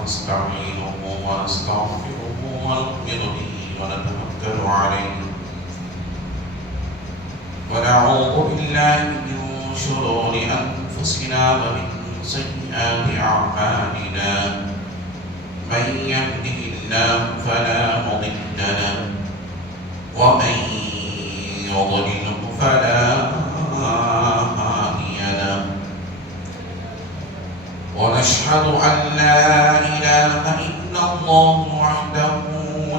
ونستعينه ونستغفره ونؤمن به ونتوكل عليه ونعوذ بالله من شرور أنفسنا ومن سيئات أعمالنا من يهده الله فلا مضل له ومن يضلل فلا هادي له ونشهد أن لا إله إلا الله وحده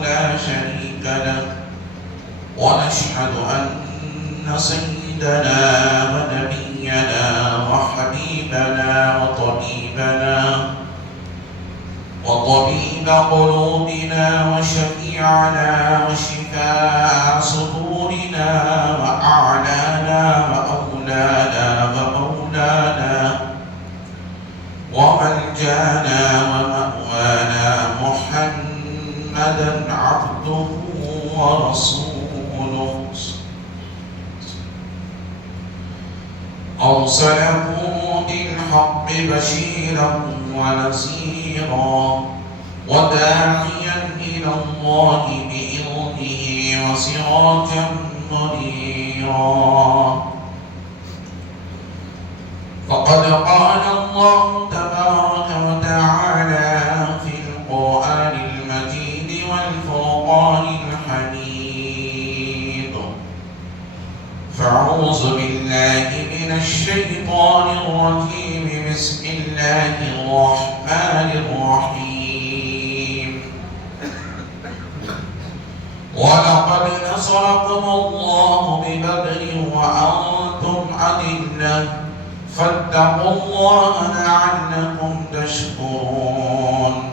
لا شريك له ونشهد أن سيدنا ونبينا وحبيبنا وطبيب قلوبنا وشفيعنا وشفاء صدورنا وأعلانا وأولانا ومولانا وملجانا ومأوانا محمدا عبده ورسوله أرسله بالحق بشيرا ونذيرا وداعيا إلى الله بإذنه وسراجا منيرا فقد قال الله تبارك وتعالى في القرآن المجيد والفرقان الحميد فأعوذ بالله من الشيطان الرجيم بسم الله الرحمن الرحيم ولقد نصركم الله ببدر وأنتم أذلة فاتقوا الله لعلكم تشكرون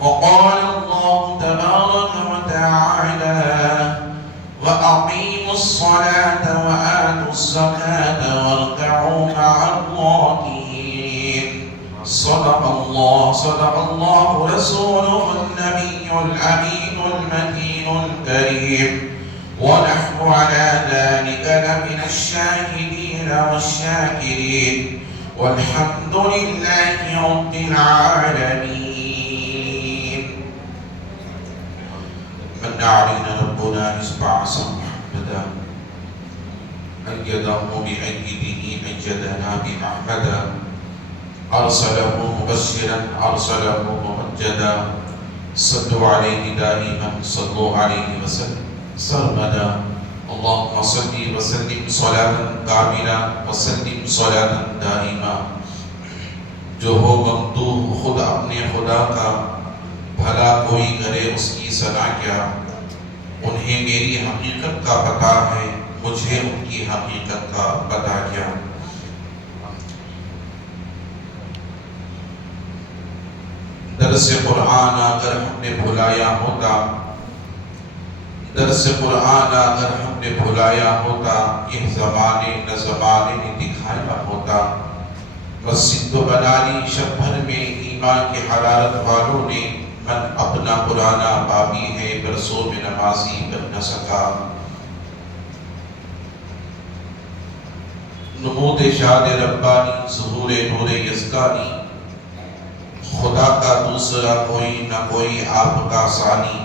وقال الله تبارك وتعالى وأقيموا الصلاة وآتوا الزكاة واركعوا مع الراكعين صدق الله رسوله النبي الأمين المتين الكريم ونحن على ذلك لمن الشاهدين والشاكرين والحمد لله رب العالمين من علينا ربنا إصبع محمدا أيده بأيده أيدنا بأحمدا أرسله مبشرا أرسله ممجدا صلوا عليه دائما صلوا عليه وسلم سرمدا اللهم صل وسلم صلاة كاملة وسلم صلاة دائمة جو ہو ممدوح خود اپنے خدا کا بھلا کوئی کرے اس کی ثنا کیا انہیں میری حقیقت کا پتہ ہے مجھے ان کی حقیقت کا پتہ کیا درس قرآن اگر ہم نے بھلایا ہوتا درس قرآن اگر ہم نے بھلایا ہوتا یہ زمانے نہ زمانے نے دکھایا ہوتا مسجد تو بنا لی شب بھر میں ایمان کے حرارت والوں نے من اپنا پرانا بابی ہے برسوں میں نمازی بن نہ سکا نمود شاد ربانی ظہور نور یزدانی خدا کا دوسرا کوئی نہ کوئی آپ کا ثانی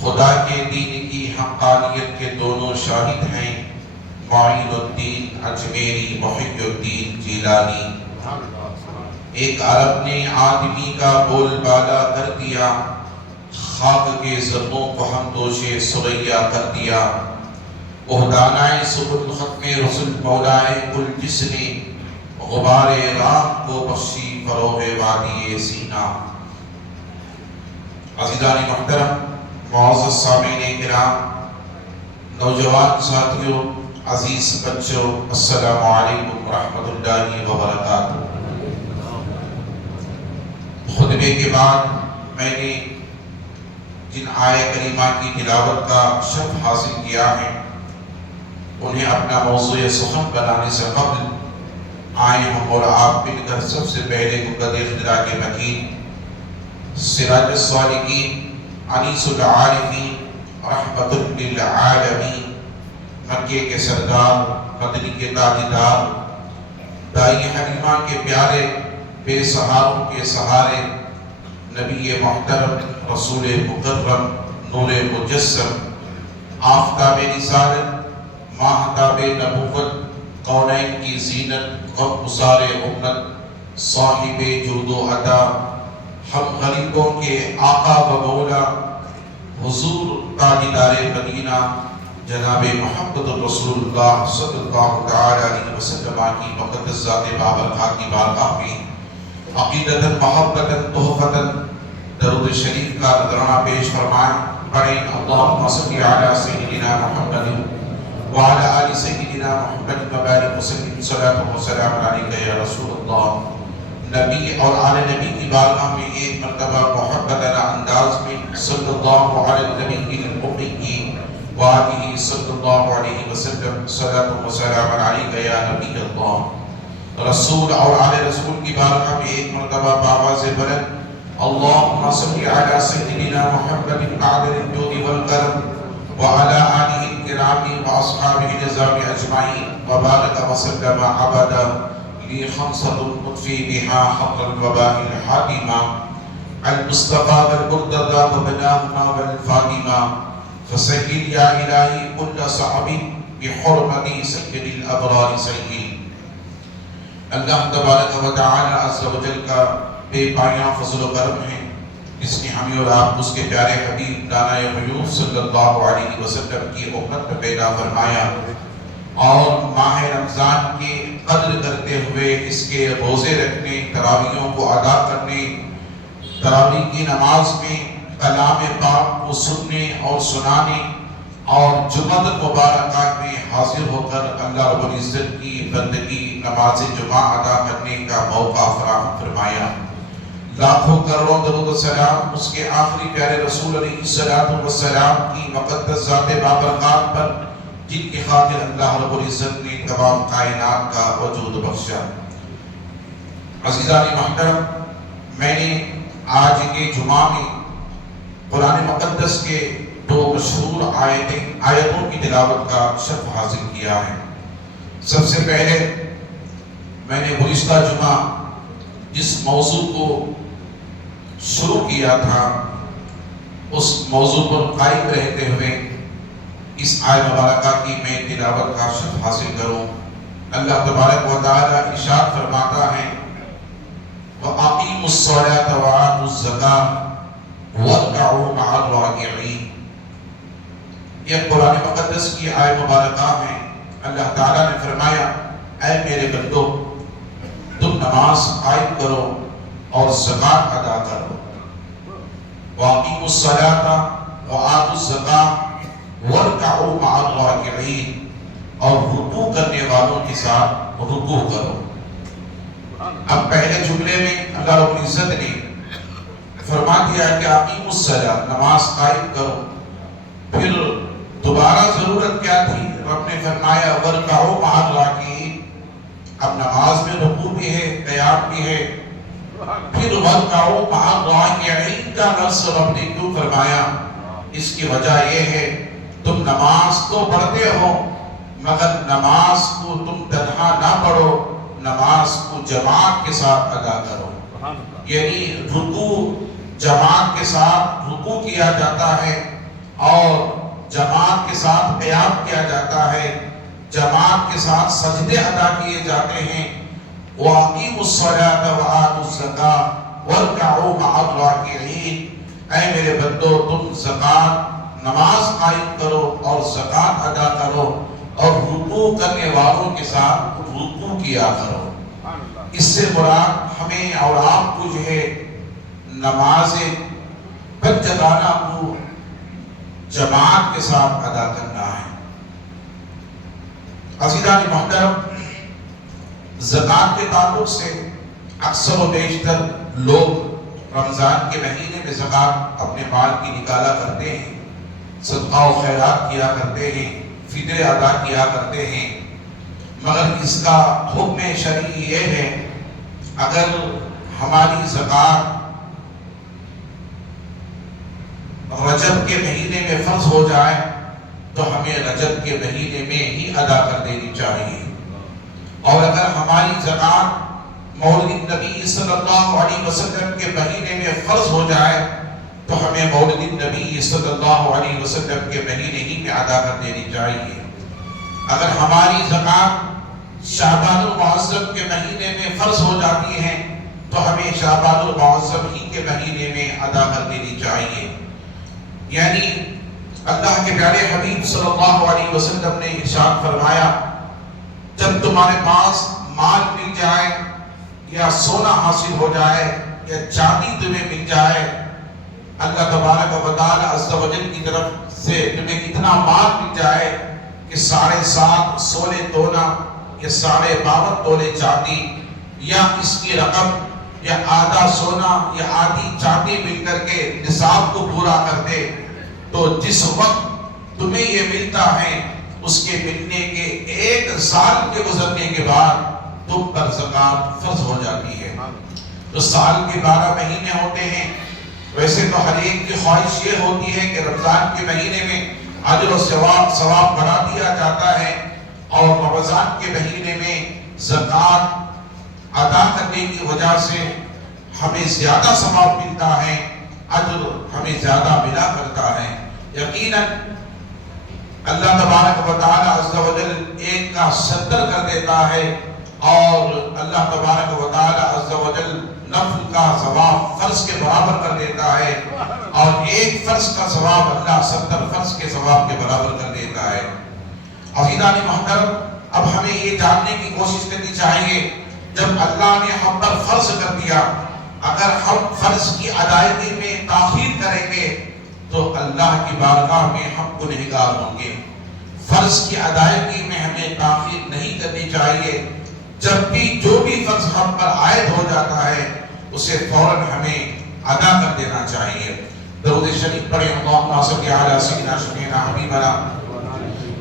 خدا کے دین کی حقانیت کے دونوں شاہد ہیں معین الدین اجمیری محی الدین جیلانی ایک عرب نے آدمی کا بول بالا کر دیا خاک کے ذروں کو ہم دوشے سریا کر دیا اہدانائے سبل ختم رسول مولائے کل جس نے غبار راہ کو بخشی فروغ وادی سینہ عزیزان محترم معزز سامعین کرام نوجوان ساتھیوں عزیز بچوں السلام علیکم ورحمۃ اللہ وبرکاتہ خطبے کے بعد میں نے جن آیہ کریمہ کی تلاوت کا شرف حاصل کیا ہے انہیں اپنا موضوع سخن بنانے سے قبل آئے ہم اور آپ مل کر سب سے پہلے مقدر اختراع کے مکین سراج الصالحین انیس العارفین رحمت للعالمین مکے کے سردار مدنی کے تاجدار دائی حلیمہ کے پیارے بے سہاروں کے سہارے نبی محترم، رسول مکرم، نور مجسم، آفتاب رسالت، ماہتاب نبوت، کونین کی زینت، غم گسار امت، صاحب جود و عطا، ہم غریبوں کے آقا و مولا، حضور تاجدار مدینہ جناب محمد رسول اللہ صلی اللہ تعالی علیہ وسلم کی مقدس ذات بابرکات کی بارگاہ میں عقیدتاً محبتاً تحفتاً درود شریف کا نذرانہ پیش فرمائیں۔ پڑھیں اللہم صلی علی سیدنا محمد وعلی آل سیدنا محمد وبارک وسلم صلاۃ و سلام علیکہ یا رسول اللہ۔ نبی اور آل نبی کی بارگاہ میں ایک مرتبہ محبتاً انداز میں صلی اللہ علی النبی الامی وآلہ صلی اللہ علیہ وسلم صلاۃ و سلام علیکہ یا نبی اللہ۔ رسول اور آل رسول کی بارگاہ میں ایک مرتبہ بآواز بلند اللہم صلی علی سیدنا محمد معدن الجود والکرم وعلی آلہ الکرام واصحابہ العظام اجمعین وبارک وسلم عبدا لی خمسۃ نطفی بہا حق الوباء الحاتمہ المصطفى والمرتضى وبناهما والفاطمہ فسہل یا الہی کل صعب بحرمت سید الابرار سید۔ اللہ تبارک و تعالی عز و جل کا بے پایاں فضل و کرم ہے، اس نے ہمیں اور آپ اس کے پیارے حبیب دانہ غیوب صلی اللہ علیہ وسلم کی امت میں پیدا فرمایا، اور ماہ رمضان کی قدر کرتے ہوئے اس کے روزے رکھنے، تراویحوں کو ادا کرنے، تراویح کی نماز میں کلام پاک کو سننے اور سنانے اور جمعۃ مبارکات میں حاضر ہو کر اللہ رب العزت کی بندگی نماز جمعہ ادا کرنے کا موقع فراہم فرمایا۔ لاکھوں کروڑوں درود و سلام اس کے آخری پیارے رسول علیہ السلام کی مقدس ذات بابرکات پر، جن کی خاطر اللہ رب العزت نے تمام کائنات کا وجود بخشا۔ عزیزان محترم، میں نے آج کے جمعہ میں قرآن مقدس کے دو مشہور آیتوں کی تلاوت کا شرف حاصل کیا ہے۔ سب سے پہلے میں نے گزشتہ جمعہ جس موضوع کو شروع کیا تھا اس موضوع پر قائم رہتے ہوئے اس آیت مبارکہ کی میں تلاوت کا شرف حاصل کروں۔ اللہ تبارک و تعالی ارشاد فرماتا ہے وَأَقِيمُوا الصَّلَاةَ وَآتُوا الزَّكَاةَ وَارْكَعُوا مَعَ الرَّاكِعِينَ۔ یہ قرآن مقدس کی آیت مبارکہ میں اللہ تعالیٰ نے فرمایا اے میرے بندو، تم نماز قائم کرو اور زکوٰۃ ادا کرو۔ وَأَقِيمُوا الصَّلَاةَ وَآتُوا الزَّكَاةَ وَارْكَعُوا مَعَ الرَّاكِعِينَ، اور رکوع کرنے والوں کے ساتھ رکوع کرو۔ اب پہلے جملے میں اللہ رب العزت نے فرما دیا کہ اقیموا الصلاۃ، نماز قائم کرو۔ پھر دوبارہ ضرورت کیا تھی؟ رب نے فرمایا وَارْكَعُوا مَعَ الرَّاكِعِينَ، اب نماز میں رکوع بھی ہے، قیام بھی ہے۔ پھر وَارْكَعُوا مَعَ الرَّاكِعِينَ کا لفظ رب نے کیوں فرمایا؟ اس کی وجہ یہ ہے تم نماز تو پڑھتے ہو مگر نماز کو تم تنہا نہ پڑھو، نماز کو جماعت کے ساتھ ادا کرو۔ یعنی رکوع جماعت کے ساتھ رکوع کیا جاتا ہے اور جماعت کے ساتھ قیام کیا جاتا ہے، جماعت کے ساتھ سجدے ادا کیے جاتے ہیں۔ وَأَقِيمُوا الصَّلَاةَ وَآتُوا الزَّكَاةَ وَارْكَعُوا مَعَ الرَّاكِعِينَ، اے میرے بندو تم زکوٰۃ نماز قائم کرو اور زکوٰۃ ادا کرو اور رکوع کرنے والوں کے ساتھ رکوع کیا کرو۔ اس سے مراد ہمیں اور آپ کو جو ہے نماز پنجگانہ کو جماعت کے ساتھ ادا کرنا ہے۔ عزیزان محترم، زکوٰۃ کے تعلق سے اکثر و بیشتر لوگ رمضان کے مہینے میں زکوٰۃ اپنے مال کی نکالا کرتے ہیں، صدقہ و خیرات کیا کرتے ہیں، فطرے ادا کیا کرتے ہیں، مگر اس کا حکم شرعی یہ ہے اگر ہماری زکوٰۃ رجب کے مہینے میں فرض ہو جائے تو ہمیں رجب کے مہینے میں ہی ادا کر دینی چاہیے، اور اگر ہماری زکوٰۃ مولد نبی صلی اللہ علیہ وسلم کے مہینے میں فرض ہو جائے تو ہمیں مولد نبی صلی اللہ علیہ وسلم کے مہینے ہی میں ادا کر دینی چاہیے۔ اگر ہماری زکوٰۃ شعبان المعظم کے مہینے میں فرض ہو جاتی ہے تو ہمیں شعبان المعظم ہی کے مہینے میں ادا کر دینی چاہیے۔ یعنی اللہ کے پیارے حبیب صلی اللہ علیہ وسلم نے ارشاد فرمایا، جب تمہارے پاس مال مل جائے یا سونا حاصل ہو جائے یا چاندی تمہیں مل جائے، اللہ تبارک و تعالی عز و جل کی طرف سے تمہیں اتنا مال مل جائے کہ 7.5 سونے تولا یا 52.5 تولے چاندی یا اس کی رقم یا آدھا سونا یا آدھی چاندی مل کر کے نصاب کو پورا کر دے، تو جس وقت تمہیں یہ ملتا ہے اس کے ملنے کے 1 سال کے گزرنے کے بعد تم پر زکوٰۃ فرض ہو جاتی ہے۔ تو سال کے 12 مہینے ہوتے ہیں، ویسے تو ہر ایک کی خواہش یہ ہوتی ہے کہ رمضان کے مہینے میں اجر و ثواب بڑھا دیا جاتا ہے اور رمضان کے مہینے میں زکوٰۃ ادا کرنے کی وجہ سے ہمیں زیادہ ثواب ملتا ہے، اجر ہمیں زیادہ ملا کرتا ہے۔ یقیناً اللہ تبارک و تعالی عز و جل 1 کا 70 کر دیتا ہے، اور اللہ تبارک و تعالی عز و جل نفل کا ثواب فرض کے برابر کر دیتا ہے، اور 1 فرض کا ثواب اللہ 70 فرض کے ثواب کے برابر کر دیتا ہے۔ عزیزان محترم، اب ہمیں یہ جاننے کی کوشش کرنی چاہیے، جب اللہ نے ہم پر فرض کر دیا، اگر ہم فرض کی ادائیگی میں تاخیر کریں گے تو اللہ کی بارگاہ میں ہم گنہگار ہوں گے۔ فرض کی ادائیگی میں ہمیں تاخیر نہیں کرنی چاہیے۔ جب بھی جو بھی فرض ہم پر عائد ہو جاتا ہے اسے فوراً ہمیں ادا کر دینا چاہیے۔ درود شریف پڑھیں، اللہم صلی علی سیدنا شفیعنا حبیبنا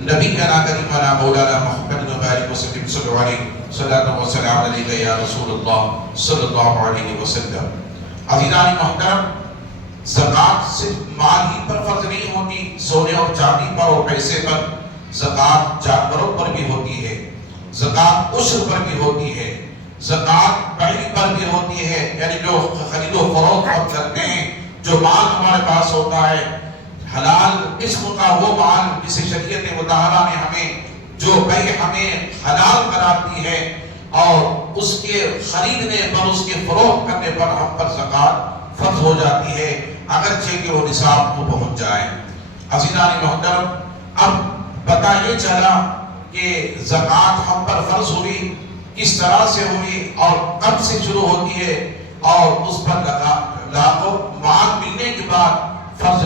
نبینا کریمنا مولانا محمد وبارک وسلم صلی اللہ علیہ صلاۃ و سلام علیک یا رسول اللہ صلی اللہ علیہ وسلم۔ عزیزان محترم، زکوٰۃ صرف مال ہی پر فرض نہیں ہوتی، سونے اور چاندی پر اور پیسے پر، زکوٰۃ جانوروں پر بھی ہوتی ہے، زکوٰۃ عشر پر بھی ہوتی ہے، زکوٰۃ بیع پر بھی ہوتی ہے، یعنی جو خرید و فروخت ہم کرتے ہیں، جو مال ہمارے پاس ہوتا ہے حلال قسم کا، وہ مال جسے شریعت مطہرہ نے ہمیں جو بیع ہمیں حلال قرار دی ہے، اور اس کے خریدنے پر، اس کے فروخت کرنے پر ہم پر زکوٰۃ فرض ہو جاتی ہے، اگرچہ کہ وہ نصاب کو پہنچ جائے۔ عزیزان محترم، اب پتہ یہ چلا کہ زکوٰۃ ہم پر فرض ہوئی، کس طرح سے ہوئی اور کب سے شروع ہوتی ہے، اور اس پر لاگو مال ملنے کے بعد فرض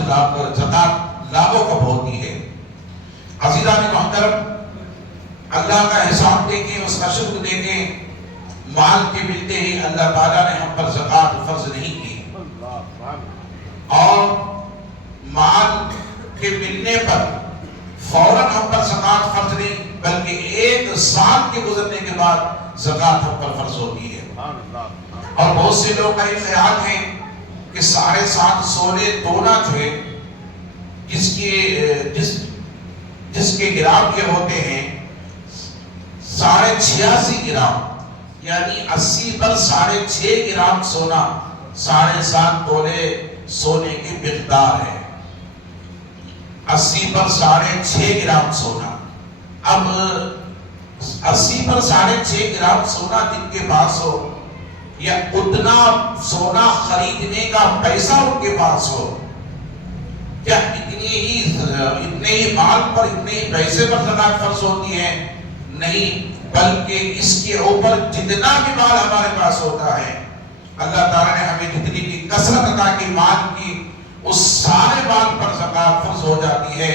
زکوٰۃ لاگو کب ہوتی ہے۔ عزیزان محترم، اللہ کا حساب دیکھیں، اس کا شکر دیکھیں، مال کے ملتے ہی اللہ تعالیٰ نے ہم پر زکوٰۃ فرض نہیں کی، اور مال کے ملنے پر فوراً ہم پر زکوٰۃ فرض نہیں، بلکہ 1 سال کے گزرنے کے بعد زکوٰۃ ہم پر فرض ہوتی ہے۔ اور بہت سے لوگ کا یہ خیال ہے کہ 7.5 سونے تولا جو ہے، جس کے گرام یہ ہوتے ہیں 86.5 گرام، یعنی 80 پر 6.5 گرام سونا 7.5 تولے سونے کی مقدار ہے۔ 80 پر 6.5 گرام سونا، اب 80 پر 6.5 گرام سونا جن کے پاس ہو، یا اتنا سونا خریدنے کا پیسہ ان کے پاس ہو، کیا اتنے ہی مال پر، اتنے ہی پیسے پر زکوٰۃ فرض ہوتی ہے؟ نہیں، بلکہ اس کے اوپر جتنا بھی مال ہمارے پاس ہوتا ہے، اللہ تعالیٰ نے ہمیں جتنی بھی کثرت عطا کی مال کی، اس سارے مال پر زکوٰۃ فرض ہو جاتی ہے،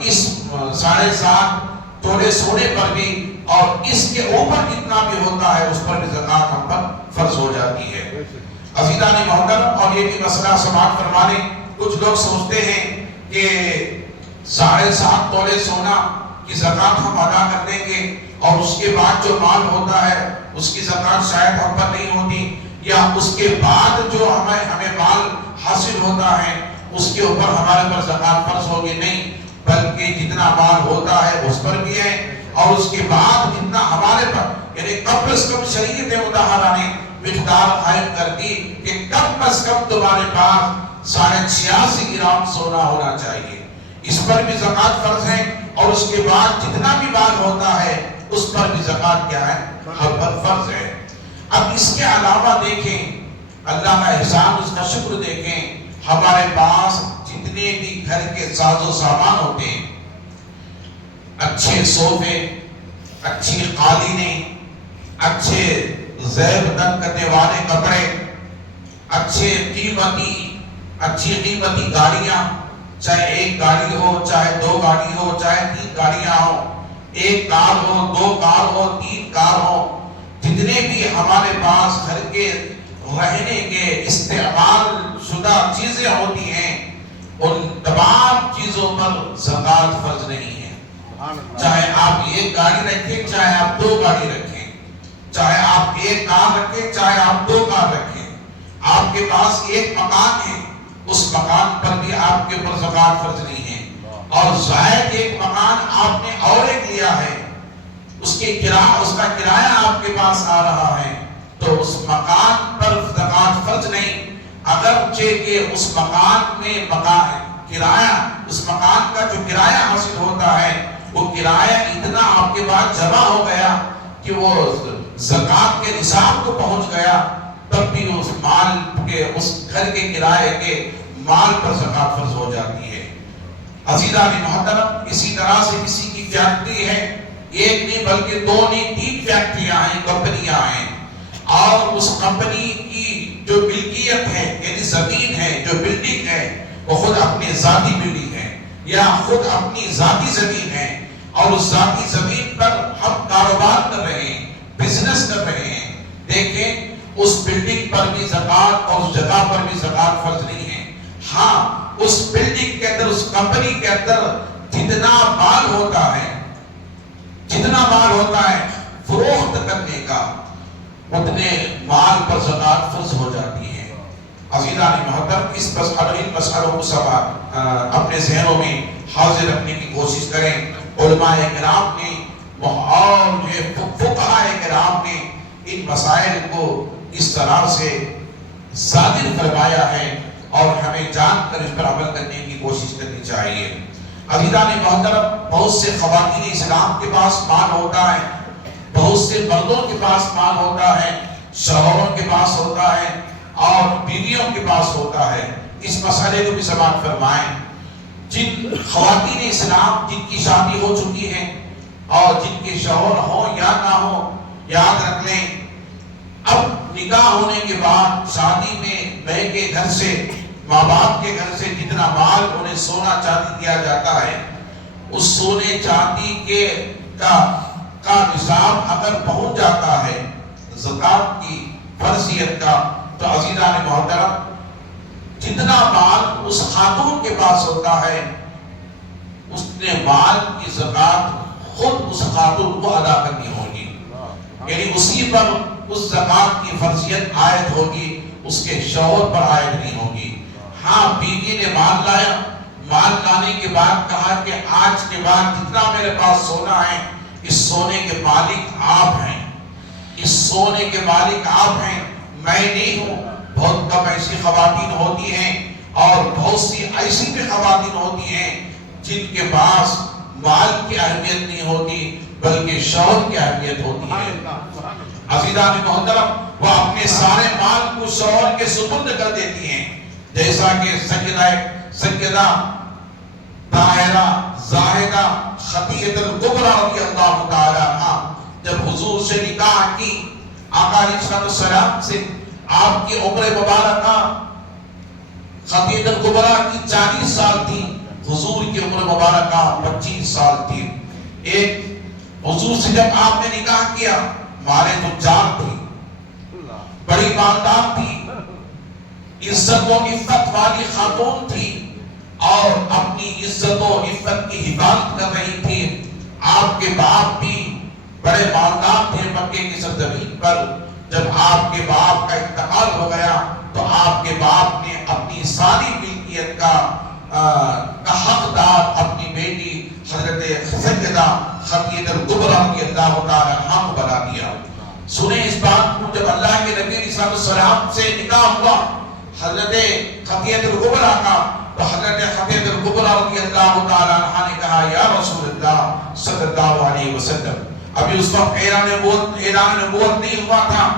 اس 7.5 تولے سونے پر بھی، اور اس کے اوپر جتنا بھی ہوتا ہے اس پر بھی زکوٰۃ ہم پر فرض ہو جاتی ہے۔ عزیزان محترم، اور یہ بھی مسئلہ سماعت فرمانے، کچھ لوگ سمجھتے ہیں کہ 7.5 تولے سونا کی زکوٰۃ ہم ادا کر دیں گے، اور اس کے بعد جو مال ہوتا ہے اس کی زکوٰۃ شاید ہم پر نہیں ہوتی، یا اس کے بعد جو ہمیں مال حاصل ہوتا ہے اس کے اوپر ہمارے پر زکوٰۃ فرض ہوگی۔ نہیں، بلکہ جتنا مال ہوتا ہے اس پر بھی ہے، اور اس کے بعد جتنا ہمارے پر، یعنی کم از کم شریعت مطہرہ نے مقدار قائم کر دی کہ کم از کم تمہارے پاس 86.5 گرام سونا ہونا چاہیے. اس پر بھی زکوٰۃ فرض ہے، اور اس کے بعد جتنا بھی مال ہوتا ہے اس پر بھی زکوٰۃ کیا ہے؟ فرض ہے. اب اس کے علاوہ دیکھیں اللہ کا احسان، اس کا شکر دیکھیں. ہمارے پاس جتنے بھی گھر کے ساز و سامان ہوتے ہیں، اچھے صوفے، اچھی قالینیں، اچھے زیب تن کرنے والے کپڑے، اچھی قیمتی گاڑیاں، چاہے ایک گاڑی ہو، چاہے 2 گاڑی ہو، چاہے 3 گاڑیاں ہو، 1 کار ہو، 2 کار ہو، 3 کار ہو، جتنے بھی ہمارے پاس گھر کے رہنے کے استعمال شدہ چیزیں ہوتی ہیں، ان تمام چیزوں پر زکوٰۃ فرض نہیں ہے. چاہے آپ 1 گاڑی رکھیں، چاہے آپ 2 گاڑی رکھیں، چاہے آپ 1 کار رکھیں، چاہے آپ 2 کار رکھیں. آپ کے پاس 1 مکان ہے، اس مکان پر بھی آپ کے اوپر زکوٰۃ فرض نہیں ہے. اور زائد 1 مکان آپ نے اور ایک لیا ہے، اس کا کرایہ آپ کے پاس آ رہا ہے، تو اس مکان پر زکوٰۃ فرض نہیں. اگرچہ کہ اس مکان میں کرایہ، اس مکان کا جو کرایہ حاصل ہوتا ہے، وہ کرایہ اتنا آپ کے پاس جمع ہو گیا کہ وہ زکوٰۃ کے نصاب کو پہنچ گیا، تب بھی اس مال کے، اس گھر کے کرایے کے مال پر زکوٰۃ فرض ہو جاتی ہے. عزیزان محترم، اسی طرح سے کسی کی فیکٹری ہے، 1 نہیں بلکہ 2 نہیں 3 فیکٹریاں ہیں، کمپنیاں ہیں، اور اس کمپنی کی جو ملکیت ہے، یعنی زمین ہے، جو بلڈنگ ہے، وہ خود اپنی ذاتی بلڈنگ ہے یا خود اپنی ذاتی زمین ہے، اور اس ذاتی زمین پر ہم کاروبار کر رہے ہیں، بزنس کر رہے ہیں. دیکھیں اس بلڈنگ پر بھی زکوٰۃ اور اس جگہ پر بھی زکوٰۃ فرض نہیں ہے. ہاں، اس بلڈنگ کے اندر، اس کمپنی کے اندر جتنا مال ہوتا ہے فروخت کرنے کا، اتنے مال پر زکوٰۃ فرض ہو جاتی ہے. عزیزان محترم، اس مسئلوں کو سب اپنے ذہنوں میں حاضر رکھنے کی کوشش کریں. علماء کرام نے اور فقہاء کرام نے ان مسائل کو اس طرح سے صادر فرمایا ہے، اور ہمیں جان کر اس پر عمل کرنے کی کوشش کرنی چاہیے. عزیزان محترم، بہت سے خواتین اسلام کے پاس مال ہوتا ہے، بہت سے مردوں کے پاس مال ہوتا ہے، شوہروں کے پاس ہوتا ہے، اور بیویوں کے پاس ہوتا ہے. اس مسئلے کو بھی سماعت فرمائیں. جن خواتین اسلام جن کی شادی ہو چکی ہے اور جن کے شوہر ہوں یا نہ ہوں، یاد رکھ لیں، اب نکاح ہونے کے بعد شادی میں بہن کے گھر سے، ماں باپ کے گھر سے جتنا مال انہیں سونا چاندی دیا جاتا ہے، اس سونے چاندی کے کا نصاب اگر پہنچ جاتا ہے زکوٰۃ کی فرضیت کا، تو عزیزان محترم جتنا مال اس خاتون کے پاس ہوتا ہے، اس نے مال کی زکوٰۃ خود اس خاتون کو ادا کرنی ہوگی. یعنی اسی پر اس زکوٰۃ کی فرضیت عائد ہوگی، اس کے شوہر پر عائد نہیں ہوگی. ہاں، بیوی نے مال لایا، مال لانے کے بعد کہا کہ آج کے بعد جتنا میرے پاس سونا ہے، اس سونے کے مالک آپ ہیں، اس سونے کے مالک آپ ہیں، میں نہیں ہوں. بہت کم ایسی خواتین ہوتی ہیں، اور بہت سی ایسی بھی خواتین ہوتی ہیں جن کے پاس مال کی اہمیت نہیں ہوتی بلکہ شوہر کی اہمیت ہوتی ہے. عزیزان محترم، وہ اپنے سارے مال کو شوہر کے سپرد کر دیتی ہیں، جیسا کہ سیدہ طاہرہ زاہدہ خدیجہ الکبریٰ رضی اللہ تعالی عنہا جب حضور سے نکاح کی، آقا علیہ السلام سے، آپ کی عمر مبارکہ خدیجہ الکبریٰ کی 40 سال تھی، حضور کی عمر مبارکہ 25 سال تھی. ایک حضور سے جب آپ نے نکاح کیا، مالے تو جان تھی، بڑی مالدار تھی، عزت و عفت والی خاتون تھی، اور اپنی عزت و عفت کی حفاظت کر رہی تھی. آپ کے باپ بھی بڑے مالدار تھے مکے کی سرزمین پر. جب آپ کے باپ کا انتقال ہو گیا تو آپ کے باپ نے اپنی ساری ملکیت کا حقدار اپنی بیٹی حضرت سیدہ خدیجہ الکبریٰ رضی اللہ تعالی عنہا کو بنا دیا. سنیں اس بات کو، جب اللہ کے نبی علیہ السلام سے نکاح ہوا حضرت خدیجہ الکبریٰ کا، تو حضرت خدیجہ الکبریٰ رضی اللہ تعالیٰ عنہ نے کہا یا رسول اللہ صلی اللہ علیہ وسلم، ابھی اس وقت اعلان نبوت نہیں ہوا تھا،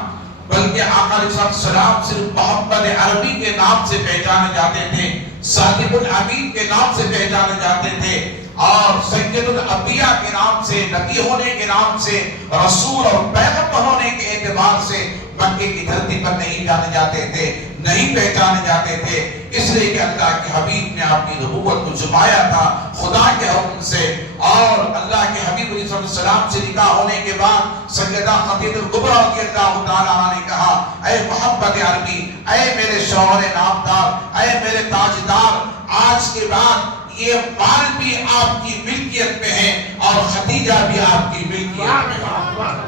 بلکہ آقا علیہ السلام صرف محمد عربی کے نام سے پہچانے جاتے تھے، صادق الامین کے نام سے پہچانے جاتے تھے، اور سید الانبیاء کے نام سے، نبی ہونے کے نام سے، رسول اور پیغمبر ہونے کے اعتبار سے مکے کی دھرتی پر نہیں جانے جاتے تھے، نہیں پہچانے جاتے تھے، اس لیے کہ اللہ کے حبیب نے اپنی نبوت کو چھپایا تھا خدا کے حکم سے۔ اور اللہ کے حبیب علیہ السلام سے نکاح ہونے کے بعد سیدہ خدیجہ الکبریٰ رضی اللہ تعالیٰ عنہ نے کہا اے محمد عربی، اے میرے شوہر نامدار، اے میرے تاجدار، آج کے بعد یہ مال بھی آپ کی ملکیت میں ہے اور خدیجہ بھی آپ کی ملکیت میں ہے۔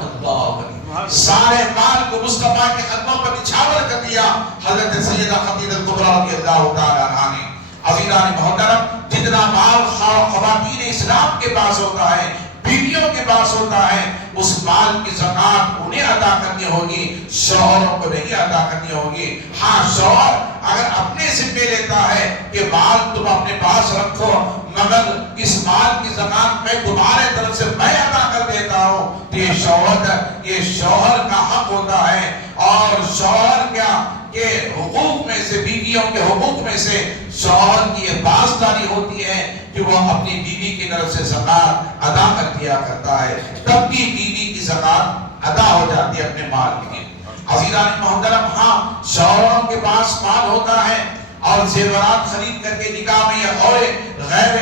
اللہ سارے مال کو مصطفیٰ کے قدموں پر نچھاور کر دیا حضرت سیدہ خدیجہ الکبریٰ رضی اللہ تعالیٰ عنہ نے۔ عزیزان محترم، جتنا مال خواتین اسلام کے پاس ہوتا ہے، بیویوں کے پاس ہوتا ہے، اس مال کی زکوٰۃ انہیں ادا کرنی ہوگی، شوہروں کو نہیں ادا کرنی ہوگی۔ ہاں، شوہر اگر اپنے ذمہ لیتا ہے کہ مال تم اپنے پاس رکھو، مگر اس مال کی زکوٰۃ میں تمہارے طرف سے میں ادا کر دیتا ہوں، تو یہ شوہر کا حق ہوتا ہے۔ اور شوہر کیا کہ حقوق میں سے، بیویوں کے حقوق میں سے شوہر کی یہ پاسداری ہوتی ہے کہ وہ اپنی بیوی کی طرف سے زکوٰۃ ادا کر دیا کرتا ہے، تب بھی بیوی کی زکوٰۃ ادا ہو جاتی ہے اپنے مال کی۔ عزیزان محترم، ہاں شوہروں کے پاس مال ہوتا ہے اور زیورات خرید کر کے نکاح میں یا اور غیر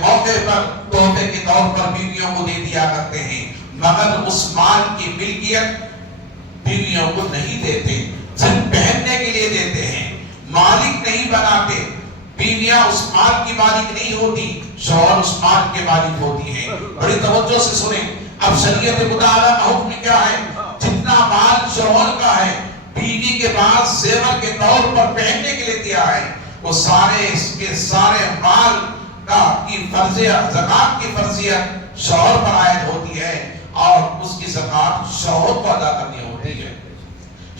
موقع پر تحفے کے طور پر بیویوں کو دے دیا کرتے ہیں، مگر اس مال کی ملکیت بیویوں کو نہیں دیتے، صرف پہننے کے لیے دیتے ہیں، مالک نہیں بناتے۔ بیویاں اس مال کی مالک نہیں ہوتی، شوہر اس مال کے مالک ہوتی ہیں۔ بڑی توجہ سے سنیں، اب شریعت مطالعہ کا حکم کیا ہے؟ جتنا مال شوہر کا ہے، بیوی کے پاس زیور کے طور پر پہننے کے لیے دیا ہے، وہ سارے اس کے سارے مال کی فرضیت، زکوٰۃ کی فرضیت شوہر پر عائد ہوتی ہے، اور اس کی زکوٰۃ شوہر کو ادا کرنی ہوتی ہے،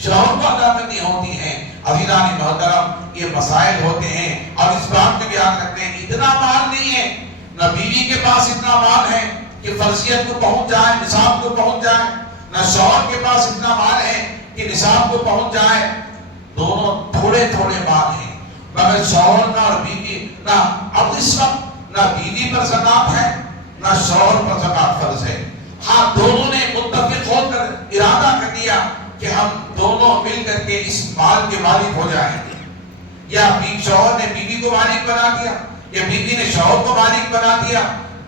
شوہر کو ادا کرنی ہوتی ہے۔ عزیزان محترم، یہ مسائل ہوتے ہیں، اور اس بات میں بھی یاد رکھتے ہیں اتنا مال نہیں ہے، نہ بیوی کے پاس اتنا مال ہے کہ فرضیت کو پہنچ جائے، نصاب کو پہنچ جائے، نہ شوہر کے پاس اتنا مال ہے کہ نصاب کو پہنچ جائے، دونوں تھوڑے تھوڑے مال ہیں، مگر شوہر کا اور بیوی نہ اب اس وقت نہ بیوی پر زکوٰۃ ہے نہ شوہر پر زکوٰۃ فرض ہے۔ ہاں، دونوں نے متفق ہو کر ارادہ کر دیا کہ ہم دونوں مل کر کے اس مال کے مالک ہو جائیں گے، یا شوہر نے بیوی کو مالک بنا دیا یا بیوی نے شوہر کو مالک بنا دیا،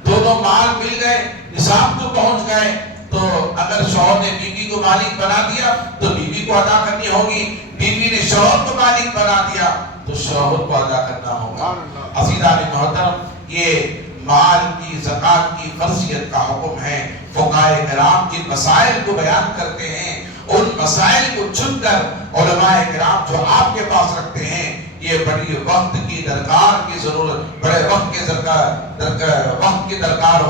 دونوں مال مل گئے، نصاب کو پہنچ گئے، تو اگر شوہر نے بیوی کو مالک بنا دیا تو بیوی کو ادا کرنی ہوگی، بیوی نے شوہر کو مالک بنا دیا تو شوہر کو ادا کرنا ہوگا۔ عزیزان محترم، یہ مال کی زکوٰۃ کی فرضیت کا حکم ہے۔ فقہائے کرام جن مسائل کو بیان کرتے ہیں، ان مسائل کو چن کر علماء کرام جو آپ کے پاس رکھتے ہیں، یہ بڑی وقت کی درکار کی ضرورت، بڑے وقت کے درکار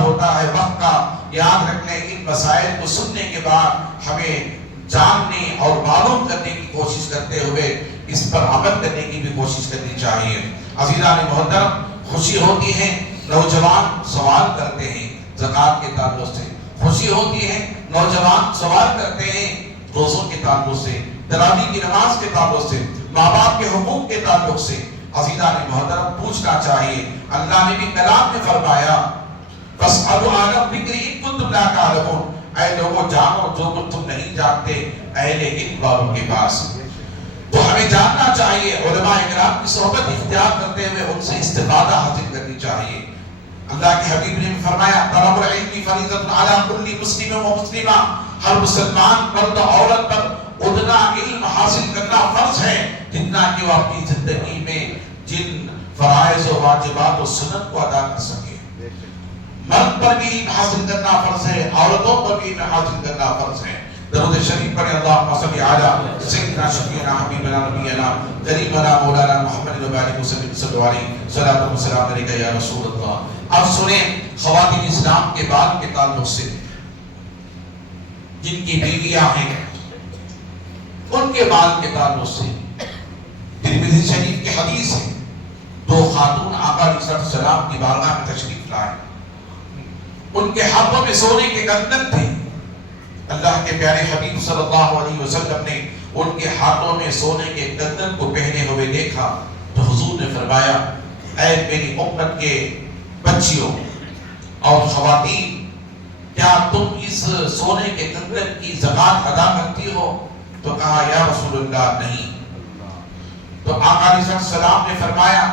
ہوتا ہے وقت کا۔ یاد رکھ لیں، ان مسائل کو سننے کے بعد ہمیں جاننے اور معلوم کرنے کی کوشش کرتے ہوئے اس پر عمل کرنے کی بھی کوشش کرنی چاہیے۔ عزیزان محترم، خوشی ہوتی ہے نوجوان سوال کرتے ہیں زکوٰۃ کے تعلق سے، خوشی ہوتی ہے نوجوان سوال کرتے ہیں روزوں کے تعلق سے، تراویح کی نماز کے تعلق سے، ماں باپ کے حقوق کے تعلق سے۔ عزیزان محترم، پوچھنا چاہیے، اللہ نے بھی کلام میں فرمایا فَاسْأَلُوا أَهْلَ الذِّكْرِ إِن كُنتُمْ لَا تَعْلَمُونَ، اے لوگوں جانو جو کچھ تم نہیں جانتے اہل علم والوں کے پاس۔ تو ہمیں جاننا چاہیے، علماء کرام کی صحبت اختیار کرتے ہوئے ان سے استفادہ حاصل کرنی چاہیے۔ اللہ کے حبیب نے فرمایا طلب العلم فریضۃ علی کل مسلم و مسلمہ، ہر مسلمان مرد و عورت پر اتنا علم حاصل کرنا فرض ہے جتنا کہ وہ اپنی زندگی میں جن فرائض و واجبات و سنت کو ادا کر سکے۔ مرد پر بھی علم حاصل کرنا فرض ہے، عورتوں پر بھی علم حاصل کرنا فرض ہے۔ درود شریف پڑھیں، اللہم صلی علی سیدنا شفیعنا حبیبنا نبینا کریمنا مولانا محمد و علیہ وسلم صلی اللہ علیہ صلاۃ و سلام علیکہ یا رسول اللہ۔ اب سنیں خواتین اسلام کے بال کے تعلق سے، جن کی بیویاں ہیں ان کے بال کے تعلق سے ترمذی شریف کی حدیث ہے، دو خاتون آقا علیہ السلام کی بارگاہ میں تشریف لائے، ان کے ہاتھوں میں سونے کے گردن تھے۔ اللہ کے پیارے حبیب صلی اللہ علیہ وسلم نے ان کے ہاتھوں میں سونے کے گردن کو پہنے ہوئے دیکھا تو حضور نے فرمایا، اے میری امت کے بچیوں اور خواتین، کیا تم اس سونے کے گردن کی زکات ادا کرتی ہو؟ تو کہا یا رسول اللہ نہیں۔ تو آقا علیہ السلام نے فرمایا،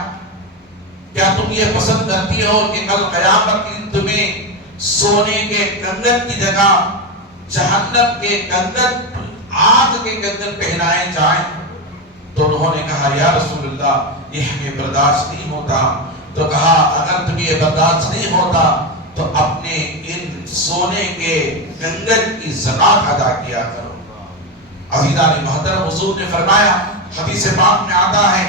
کیا تم یہ پسند کرتی ہو کہ کل قیامت کے دن تمہیں سونے کے کنگن کی جگہ جہنم کے کنگن، آگ کے کنگن پہنائے جائیں؟ تو انہوں نے کہا یا رسول اللہ یہ ہمیں برداشت نہیں ہوتا۔ تو کہا اگر تمہیں یہ برداشت نہیں ہوتا تو اپنے ان سونے کے کنگن کی زکات ادا کیا کرو۔ عزیزان محترم، حضور نے فرمایا، حدیث پاک میں آتا ہے،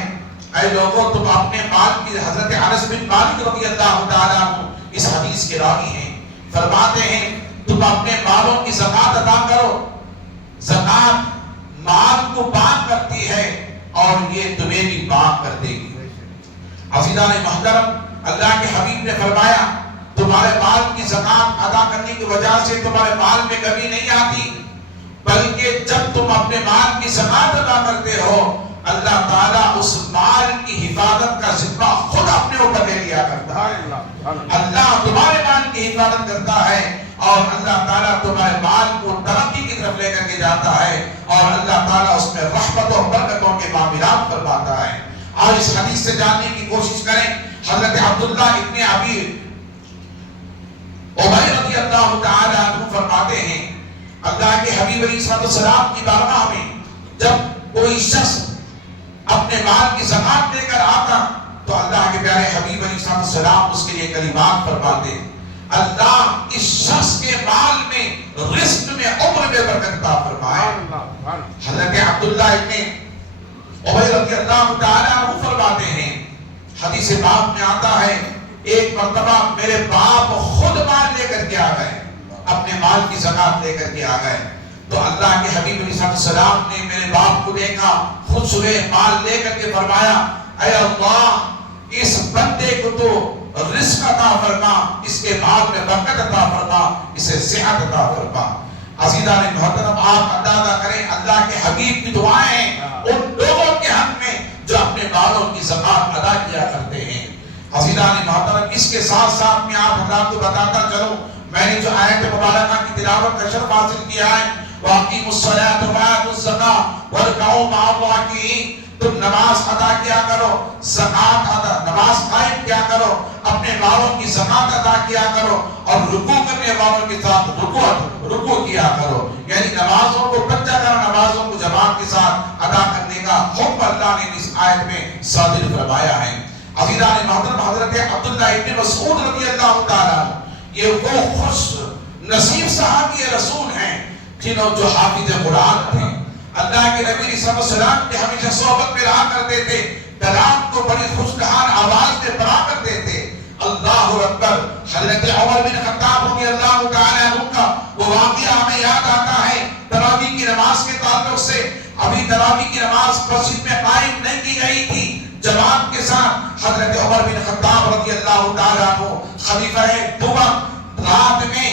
اے لوگوں تم اپنے مال کی، حضرت انس بن مالک رضی اللہ تعالیٰ عنہ اس حدیث کے راوی ہیں، فرماتے ہیں تم اپنے مالوں کی زکات ادا کرو، زکات مال کو پاک کرتی ہے اور یہ تمہیں بھی پاک کر دے گی۔ عزیزان محترم، اللہ کے حبیب نے فرمایا تمہارے مال کی زکات ادا کرنے کی وجہ سے تمہارے مال میں کمی نہیں آتی، بلکہ جب تم اپنے مال کی زکات ادا کرتے ہو اللہ تعالیٰ اس مال کی حفاظت کا ذمہ خود اپنے اوپر لے لیا کرتا ہے۔ اللہ تمہارے مال کی حفاظت کرتا ہے اور اللہ تعالیٰ تمہارے مال کو ترقی کی طرف لے کر کے جاتا ہے اور اللہ تعالیٰ اس میں رحمت اور برکتوں کے معاملات فرماتا ہے۔ اور اس حدیث سے جاننے کی کوشش کریں، حضرت عبداللہ ابن ابی ابی رضی اللہ تعالیٰ عنہ فرماتے ہیں، اللہ کے حبیب علیہ السلام کی بارگاہ میں جب کوئی شخص اپنے مال کی زکات لے کر آتا تو اللہ کے پیارے حبیب علیہ السلام اس کے لیے کلمات فرماتے، اللہ اس شخص کے مال میں، رزق میں، عمر میں برکت عطا فرمائے۔ حضرت عبداللہ ابن ابی رضی اللہ تعالیٰ عنہ فرماتے ہیں، حدیث پاک میں آتا ہے ایک مرتبہ میرے باپ خود مال لے کر کے آ گئے، اپنے مال کی زکات لے کر کے آ گئے تو اللہ کے حبیب علیہ السلام نے میرے باپ کو دیکھا، خود ہوئے مال لے کر کے فرمایا، اے اللہ اس بندے کو تو رزق عطا فرما، اس کے مال میں برکت عطا فرما، اسے صحت عطا فرما۔ عزیزان محترم، آپ اندازہ کریں اللہ کے حبیب کی دعائیں ان لوگوں کے حق میں جو اپنے مالوں کی زکات ادا کیا کرتے ہیں۔ عزیزان محترم، اس کے ساتھ ساتھ میں آپ حضرات کو بتاتا چلوں، میں نے جو آیت مبارکہ کی تلاوت کا شرف حاصل کیا ہے، وَأَقِيمُوا الصَّلَاةَ وَآتُوا الزَّكَاةَ وَارْكَعُوا مَعَ الرَّاكِعِينَ، تم نماز ادا کیا کرو، زکات ادا، نماز قائم کیا کرو، اپنے مالوں کی زکات ادا کیا کرو اور رکوع کرنے والوں کے ساتھ رکوع کیا کرو، یعنی نمازوں کو بچا کر نمازوں کو جماعت کے ساتھ ادا کرنے کا حکم اللہ نے اس آیت میں صادر فرمایا ہے۔ عزیزان محترم، حضرت عبداللہ ابن مسعود رضی اللہ تعالیٰ یہ وہ خوش نصیب صحابی رسول ہیں جنہوں جو حافظ قرآن تھے، اللہ کے نبی صلی اللہ علیہ وسلم کے ہمیشہ صحبت میں رہا کرتے تھے، کلام کو بڑی خوشگوار آواز میں پڑھا کرتے تھے۔ اللہ اکبر، حضرت عمر بن خطاب رضی اللہ تعالیٰ عنہ کا وہ واقعہ ہمیں یاد آتا ہے تراویح کی نماز کے تعلق سے۔ ابھی تراویح کی نماز مسجد میں قائم نہیں کی گئی تھی، جماعت کے ساتھ حضرت عمر بن خطاب رضی اللہ تعالیٰ عنہ خلیفہ دوم رات میں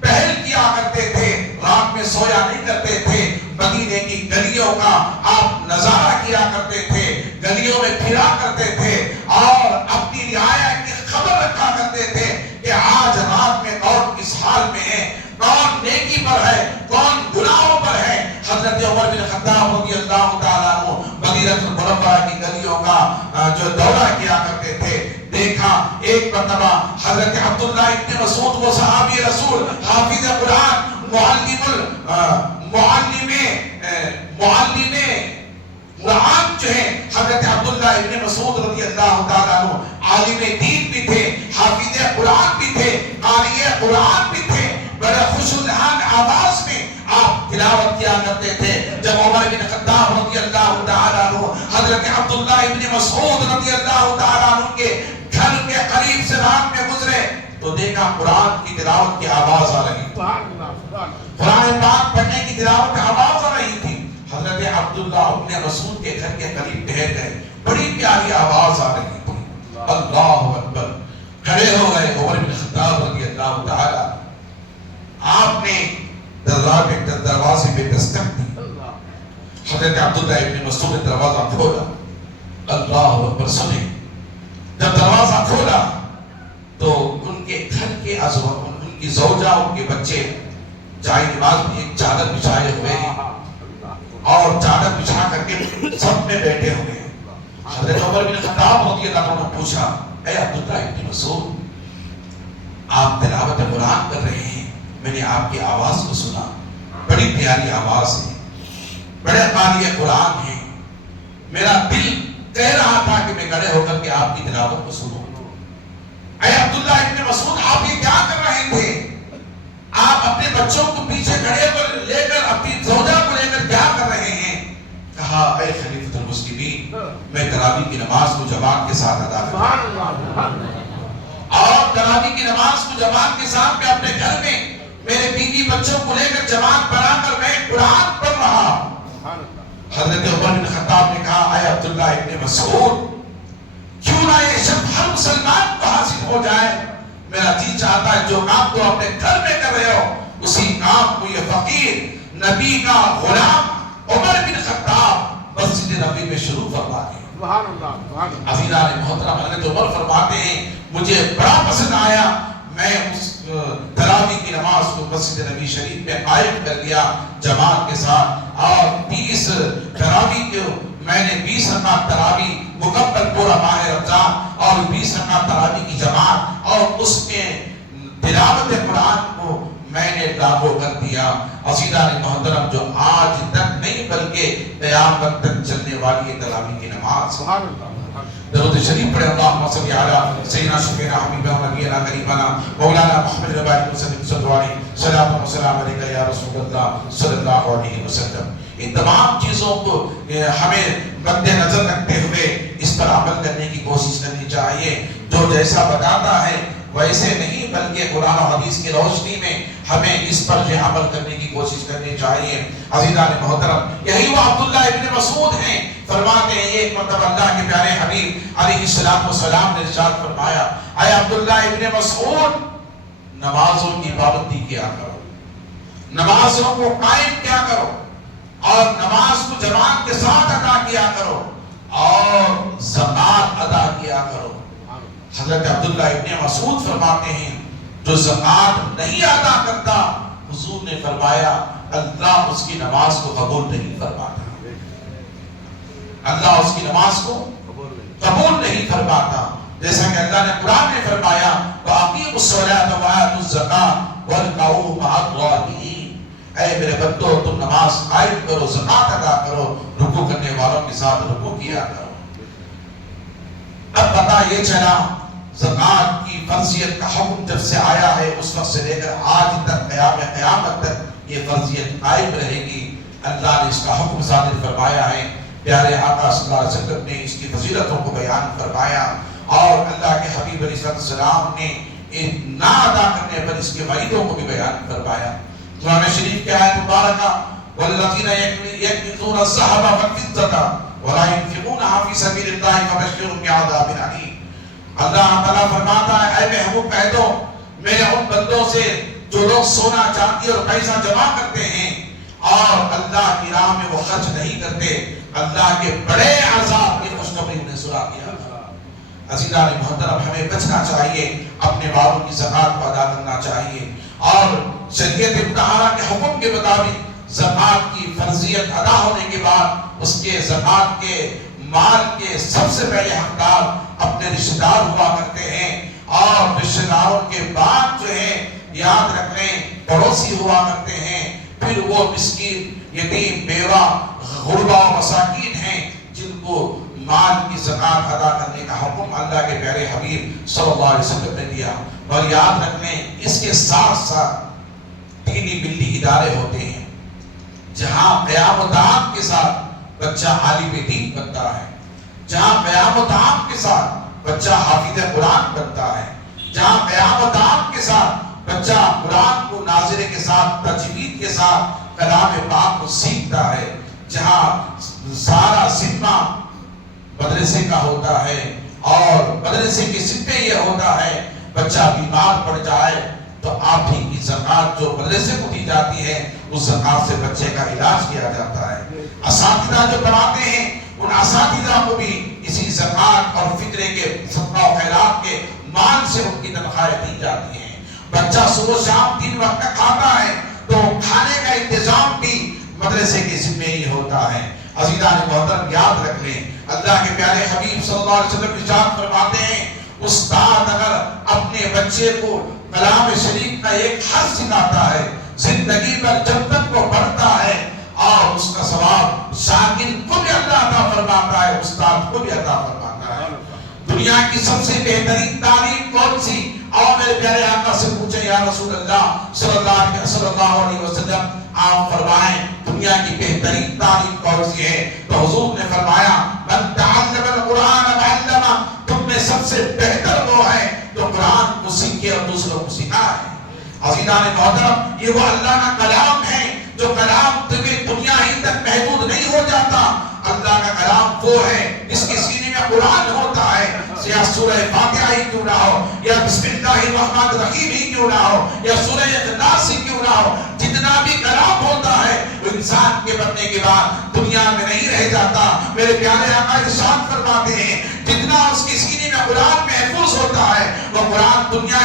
پہل کیا کرتے تھے، رات میں سویا نہیں کرتے تھے، مدینے کی گلیوں کا آپ نظارہ کیا کرتے تھے، گلیوں میں پھرا کرتے تھے اور اپنی رعایا کی خبر رکھا کرتے تھے کہ آج رات میں کون کس حال میں ہے، کون نیکی پر ہے، کون گناہوں پر ہے۔ حضرت عمر بن خطاب رضی اللہ تعالیٰ عنہ مدینہ المنورہ کی گلیوں کا جو دورہ کیا کرتے تھے، دیکھا ایک مرتبہ حضرت عبداللہ ابن مسعود وہ صحابی رسول، حافظ قرآن، معلم قرآن جو ہے حضرت عبداللہ ابن مسعود رضی اللہ تعالیٰ عنہ عالم دین بھی تھے، حافظ قرآن بھی تھے، قاری قرآن بھی تھے، بڑے خوش الحان آواز میں آپ تلاوت کیا کرتے تھے۔ جب عمر بن خطاب رضی اللہ تعالیٰ عنہ حضرت عبداللہ ابن مسعود رضی اللہ تعالیٰ عنہ کے گھر کے قریب سے رات میں گزرے تو دیکھا قرآن کی تلاوت کی آواز آ رہی تھی، قرآن پاک پڑھنے کی تلاوت کی آواز آ رہی تھی۔ حضرت عبداللہ ابن مسعود کے گھر کے قریب ٹھہر گئے، بڑی پیاری آواز آ رہی تھی، اللہ اکبر۔ کھڑے ہو گئے عمر بن خطاب رضی اللہ تعالی، آپ نے دروازے پہ دستک دی، حضرت عبداللہ ابن مسعود نے دروازہ کھولا، اللہ اکبر۔ سنیں، جب دروازہ کھولا تو ان کے گھر کے ان کی زوجہ، ان کے بچے جائے نماز میں ایک چادر بچھائے ہوئے ہیں اور چادر بچھا کر کے سب میں بیٹھے ہوئے ہیں۔ حضرت عمر بن خطاب رضی اللہ عنہ نے پوچھا، اے عبداللہ ابن مسعود، آپ تلاوت قرآن کر رہے ہیں، میں نے آپ کی آواز کو سنا، بڑی پیاری آواز ہے، بڑے قاری قرآن ہے، میرا دل کہہ رہا تھا کہ میں کھڑے ہو کر کے آپ کی تلاوت کو سنوں۔ اے عبداللہ ابن مسعود، آپ یہ کیا کر رہے تھے؟ آپ اپنے بچوں کو پیچھے کھڑے کر لے کر اپنی زوجہ کو لے کر کیا کر رہے ہیں؟ کہا، اے خلیفۃ المسلمین، میں تراویح کی نماز کو جماعت کے ساتھ ادا کرتا ہوں، اور تراویح کی نماز کو جماعت کے ساتھ میں اپنے گھر میں میرے بیوی بچوں کو لے کر جماعت بنا کر میں قرآن پڑھ رہا ہوں۔ حضرت عمر بن خطاب نے کہا، اے عبداللہ ابن مسعود، کیوں نہ یہ شب ہر مسلمان کو حاصل ہو جائے؟ میرا جی چاہتا ہے جو کام تو اپنے گھر میں کر رہے ہو، اسی کام کو یہ فقیر نبی کا غلام عمر بن خطاب مسجد نبی میں شروع فرما دیں۔ عزیزان محترم، حضرت عمر فرماتے ہیں، مجھے بڑا پسند آیا، میں اس تراویح کی نماز کو مسجد نبی شریف میں قائم کر دیا جماعت کے ساتھ، اور 20 تراویح کو میں نے 20 رکعت تراویح مکمل پورا ماہ رمضان اور 20 رکعت تراویح کی جماعت اور اس میں تلاوت قرآن کو میں نے لاگو کر دیا۔ عزیزان محترم، جو آج تک نہیں بلکہ قیامت تک چلنے والی ہے تراویح کی نماز۔ درود شریف پڑھے، اللہم صلی علی سیدنا شفیعنا حبیبنا نبینا قریبنا مولانا محمد ربائی وسلم صلی اللہ علیہ صلاۃ و سلام علیکہ یا رسول اللہ صلی اللہ علیہ وسلم۔ ان تمام چیزوں کو ہمیں مد نظر رکھتے ہوئے اس پر عمل کرنے کی کوشش کرنی چاہیے۔ جو جیسا بتاتا ہے ویسے نہیں، بلکہ قرآن و حدیث کی روشنی میں ہمیں اس پر جو عمل کرنے کی کوشش کرنی چاہیے۔ عزیزان محترم، یہی وہ عبداللہ ابن مسعود ہیں، فرماتے ہیں ایک مرتبہ اللہ کے پیارے حبیب علیہ السلام نے ارشاد فرمایا، اے عبداللہ ابن مسعود، نمازوں کی پابندی کیا کرو، نمازوں کو قائم کیا کرو، اور نماز کو جماعت کے ساتھ ادا کیا کرو، اور زکوٰۃ ادا کیا کرو۔ حضرت عبداللہ ابن مسعود فرماتے ہیں، جو زکوٰۃ نہیں ادا کرتا، حضور نے فرمایا اللہ اس کی نماز کو قبول نہیں فرماتا، اللہ اس کی نماز کو قبول نہیں فرماتا۔ جیسا کہ اللہ نے قرآن میں فرمایا، وَأَقِيمُوا الصَّلَاةَ وَآتُوا الزَّكَاةَ وَارْكَعُوا مَعَ الرَّاكِعِينَ، اے میرے بندو، تم نماز قائم کرو، زکوٰۃ ادا کرو، رکوع کرنے والوں کے ساتھ رکوع کیا کرو۔ اب پتہ یہ چلا زکوٰۃ کی فرضیت کا حکم جب سے آیا ہے، اس وقت سے لے کر آج تک قیامت تک یہ فرضیت قائم رہے گی۔ اللہ نے اس کا حکم صادر فرمایا ہے، پیارے آقا صلی اللہ علیہ وسلم نے اس کی فضیلتوں کو بیان فرمایا، اور اللہ کے حبیب علیہ السلام نے نہ ادا کرنے پر اس کے وعیدوں کو بھی بیان فرمایا۔ قرآن شریف کی آیت مبارکہ، والذین یکنزون الذھب والفضة ولا ينفقونها في سبيل الله فبشرهم بعذاب أليم۔ اللہ تعالیٰ فرماتا ہے، اے محبوب کہہ دو میرے ان بندوں سے جو لوگ سونا چاندی اور پیسہ جمع کرتے ہیں اور اللہ کی راہ میں وہ خرچ نہیں کرتے، اللہ کے بڑے عذاب کی خوشخبری انہیں سنا دیا۔ عزیزان محترم، ہمیں بچنا چاہیے، اپنے والوں کی زکوٰۃ کو ادا کرنا چاہیے، اور شریعت مطہرہ کے حکم کے مطابق زکوٰۃ کی فرضیت ادا ہونے کے بعد اس کے زکوٰۃ کے مال کے سب سے پہلے حقدار اپنے رشتہ دار ہوا کرتے ہیں، اور رشتہ داروں کے بعد جو ہے یاد رکھ لیں پڑوسی ہوا کرتے ہیں، پھر وہ مسکین، یتیم، بیوہ، غربا و مساکین ہیں جن کو مال کی زکوٰۃ ادا کرنے کا حکم اللہ کے پیارے حبیب صلی اللہ علیہ وسلم نے دیا۔ اور یاد رکھ لیں اس کے ساتھ ساتھ دینی ملی ادارے ہوتے ہیں جہاں قیام و طعام کے ساتھ بچہ عالم دین بنتا ہے، جہاں قیام و طعام کے ساتھ بچہ حافظ قرآن بنتا ہے، جہاں قیامت کے ساتھ بچہ قرآن کو ناظرے کے ساتھ تجوید کے ساتھ کلام پاک کو سیکھتا ہے، جہاں سارا ذمہ مدرسے کا ہوتا ہے، اور مدرسے کے ذمے یہ ہوتا ہے بچہ بیمار پڑ جائے تو آپ ہی کی زکات جو مدرسے کو دی جاتی ہے اس زکات سے بچے کا علاج کیا جاتا ہے۔ اساتذہ جو پڑھاتے ہیں ان اساتذہ کو بھی اسی زکات اور فطرے کے صدقہ و خیرات کے مال سے ان کی تنخواہیں دی جاتی ہیں۔ بچہ صبح شام 3 وقت کھاتا ہے تو کھانے کا انتظام بھی مدرسے کے ذمہ ہی ہوتا ہے۔ عزیزان محترم یاد رکھ لیں، اللہ کے پیارے حبیب صلی اللہ علیہ وسلم ارشاد فرماتے ہیں استاد اگر اپنے بچے کو کلام شریف کا ایک حرف سکھاتا ہے زندگی پر جب تک وہ پڑھتا ہے اور اس کا ثواب شاگرد کو بھی اللہ عطا فرماتا ہے، استاد کو بھی عطا فرماتا ہے۔ دنیا کی سب سے بہترین تعلیم کون سی؟ اور میرے پیارے آقا سے پوچھیں یا رسول اللہ صلی اللہ علیہ وسلم آپ فرمائیں دنیا کی بہترین تعلیم کون سی ہے؟ تو حضور نے فرمایا من تعلم القرآن وعلمہ، تم میں سب سے بہتر وہ ہے جو قرآن کو سیکھے اور دوسروں کو سکھائے۔ عزیزان محترم یہ وہ اللہ کا کلام ہے جو کلام تمہیں دنیا ہی تک محدود نہیں ہو جاتا۔ اللہ کا کلام وہ ہے جس کے سینے میں قرآن ہوتا ہے، یا سورہ فاتحہ ہی کیوں نہ ہو، یا بسم اللہ الرحمن الرحیم ہی کیوں نہ ہو، یا سورہ اخلاص ہی کیوں نہ ہو، جتنا بھی کلام ہوتا ہے وہ انسان کے مرنے کے بعد دنیا میں نہیں رہ جاتا۔ میرے پیارے آقا ارشاد فرماتے ہیں جتنا اس کے سینے میں قرآن محفوظ ہوتا ہے وہ قرآن دنیا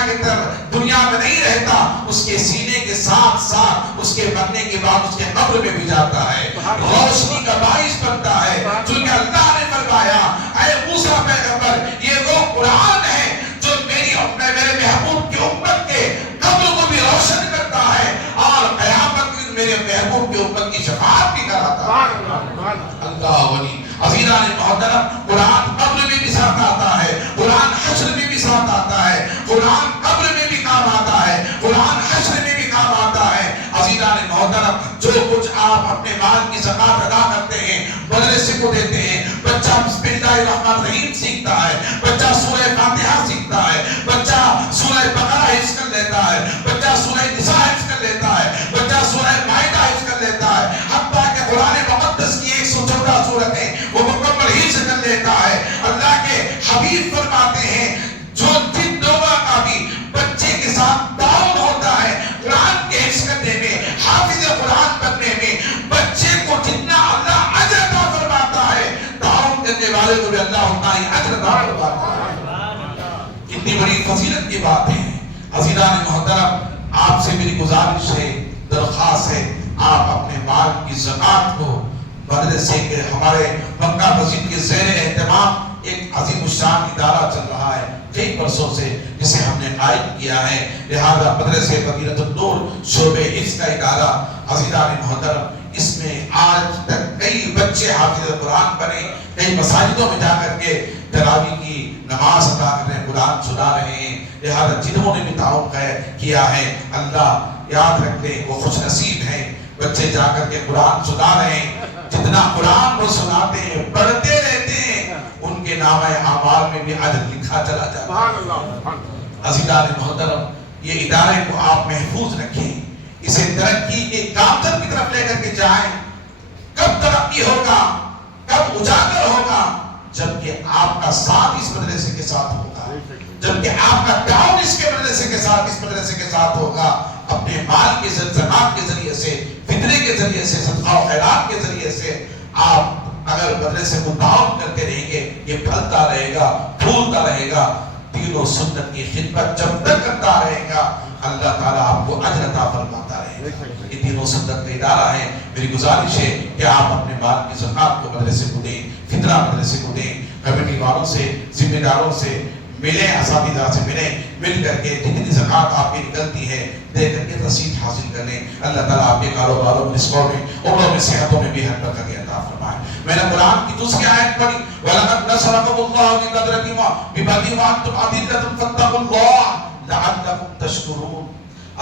میں نہیں رہتا، اس کے سینے کے ساتھ ساتھ اس کے مرنے کے بعد اس کے قبر میں بھی جاتا ہے، روشنی کا باعث بنتا ہے۔ چونکہ اللہ نے فرمایا اے موسیٰ پیغمبر یہ وہ قرآن ہے جو میرے محبوب کی امت کے قبر کو بھی روشن کرتا ہے اور قیامت میں میرے محبوب کی امت کی شفاعت بھی کراتا ہے۔ اللہ ولی عزیزان محترم قرآن قبر میں بھی ساتھ آتا ہے، قرآن حشر میں بھی ساتھ آتا ہے، قرآن قبر میں بھی کام آتا ہے، قرآن حشر میں بھی کام آتا ہے۔ عزیزان محترم جو کچھ آپ اپنے مال کی زکات ادا کرتے ہیں مدرسے کو دیتے ہیں، بچہ بسم اللہ الرحمن الرحیم سیکھتا ہے، بچہ سورہ فاتحہ سیکھتا ہے، بچہ سورہ بقرہ حفظ کر لیتا ہے، بچہ سورہ نساء حفظ کر لیتا ہے، بچہ سورہ مائدہ حفظ کر لیتا ہے، حتیٰ کہ قرآن مقدس کی 114 سورتیں وہ مکمل حفظ کر لیتا ہے۔ اللہ کے حبیب فرماتے ہیں جو جن لوگوں کا بھی بچے کے ساتھ تعاون ہوتا ہے قرآن کے حفظ کرنے میں، حافظ قرآن بننے میں، بچے کو جتنا اللہ اجر عطا فرماتا ہے تعاون کرنے والے کو بھی اللہ اتنا ہی اجر عطا فرماتا ہے۔ کتنی بڑی فضیلت کی بات ہے۔ عزیزان محترم آپ سے میری گزارش ہے، درخواست ہے، آپ اپنے مال کی زکات کو مدرسے کے ہمارے مکہ مسجد کے زیر اہتمام ایک عظیم الشان ادارہ چل رہا ہے کئی برسوں سے جسے ہم نے قائم کیا ہے، لہذا مدرسے مدینہ النور شعبہ حفظ کا ادارہ عزیزان محترم اس میں آج تک کئی بچے حافظ قرآن بنے، کئی مساجدوں میں جا کر کے تراویح کی نماز ادا کر رہے ہیں، قرآن سنا رہے ہیں۔ لہذا جنہوں نے بھی تعاون کیا ہے اللہ یاد رکھ لیں وہ خوش نصیب ہیں، بچے جا کر کے قرآن سنا رہے ہیں، جتنا قرآن کو سناتے ہیں پڑھتے رہتے ہیں ان کے نامہ اعمال میں بھی اجر لکھا چلا جاتا ہے۔ عزیزان محترم یہ ادارے کو آپ محفوظ رکھیں، اسے ترقی کے کامزد کی طرف لے کر کے جائیں۔ کب ترقی ہوگا، کب اجاگر ہوگا؟ جبکہ آپ کا ساتھ اس مدرسے کے ساتھ ہوگا، جبکہ آپ کا تعاون اس کے مدرسے کے ساتھ ہوگا۔ اپنے مال کے زکات کے ذریعے سے، فطرے کے ذریعے سے، صدقہ و خیرات کے ذریعے سے آپ اگر مدرسے کو تعاون کرتے رہیں گے یہ پھلتا رہے گا، پھولتا رہے گا۔ دین و سنت کی خدمت جب تک کرتا رہے گا اللہ تعالیٰ آپ کو اجر عطا فرماتا رہے گا۔ یہ دین و سنت کا ادارہ ہے، میری گزارش ہے کہ آپ اپنے مال کی زکات کو مدرسے کو دیں، فطرہ مدرسے کو دیں، کمیٹی والوں سے، ذمہ داروں سے ملیں، اساتذہ سے ملیں، مل کر کے جتنی زکات آپ کی نکلتی ہے دے کر کے رسید حاصل کر لیں۔ اللہ تعالیٰ آپ کے کاروباروں میں، رزقوں میں، عمروں میں، صحتوں میں بھی ہر برکت عطا فرمائے۔ میں نے قرآن کی دوسری آیت پڑھی وَلَقَدْ نَصَرَكُمُ اللَّهُ بِبَدْرٍ وَأَنْتُمْ أَذِلَّةٌ فَاتَّقُوا اللَّهَ لَعَلَّكُمْ تَشْكُرُونَ۔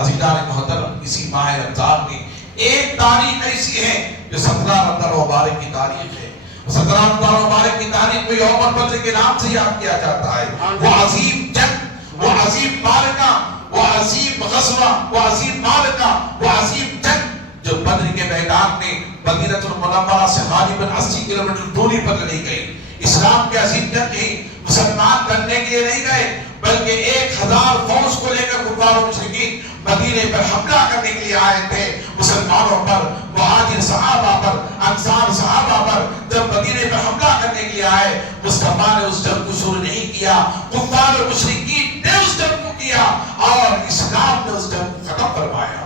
عزیزان محترم اسی ماہ رمضان میں ایک تاریخ ایسی ہے جو 17 رمضان مبارک کی تاریخ ہے۔ 17 رمضان مبارک کی تاریخ کو یوم الفطر کے نام سے یاد کیا جاتا ہے۔ وہ عظیم جنگ، وہ عظیم معرکہ، وہ عظیم غزوہ، وہ عظیم معرکہ، وہ عظیم جنگ جو بدر کے میدان میں مدینہ المنورہ سے غالباً 80 کلومیٹر دوری پر لڑی گئی. اسلام کے عظیم جنگ ہی مسلمان بننے کے لیے نہیں گئے، بلکہ 1000 فوج کو لے کر کفار و مشرکین مدینے پر حملہ کرنے کے لیے آئے تھے. مسلمانوں پر، مہاجر صحابہ پر، انصار صحابہ پر جب مدینے پر حملہ کرنے کے لیے آئے، مصطفیٰ نے اس جنگ کو شروع نہیں کیا، کفار و مشرکین نے اس جنگ کو کیا اور اسلام نے اس جنگ کو ختم فرمایا.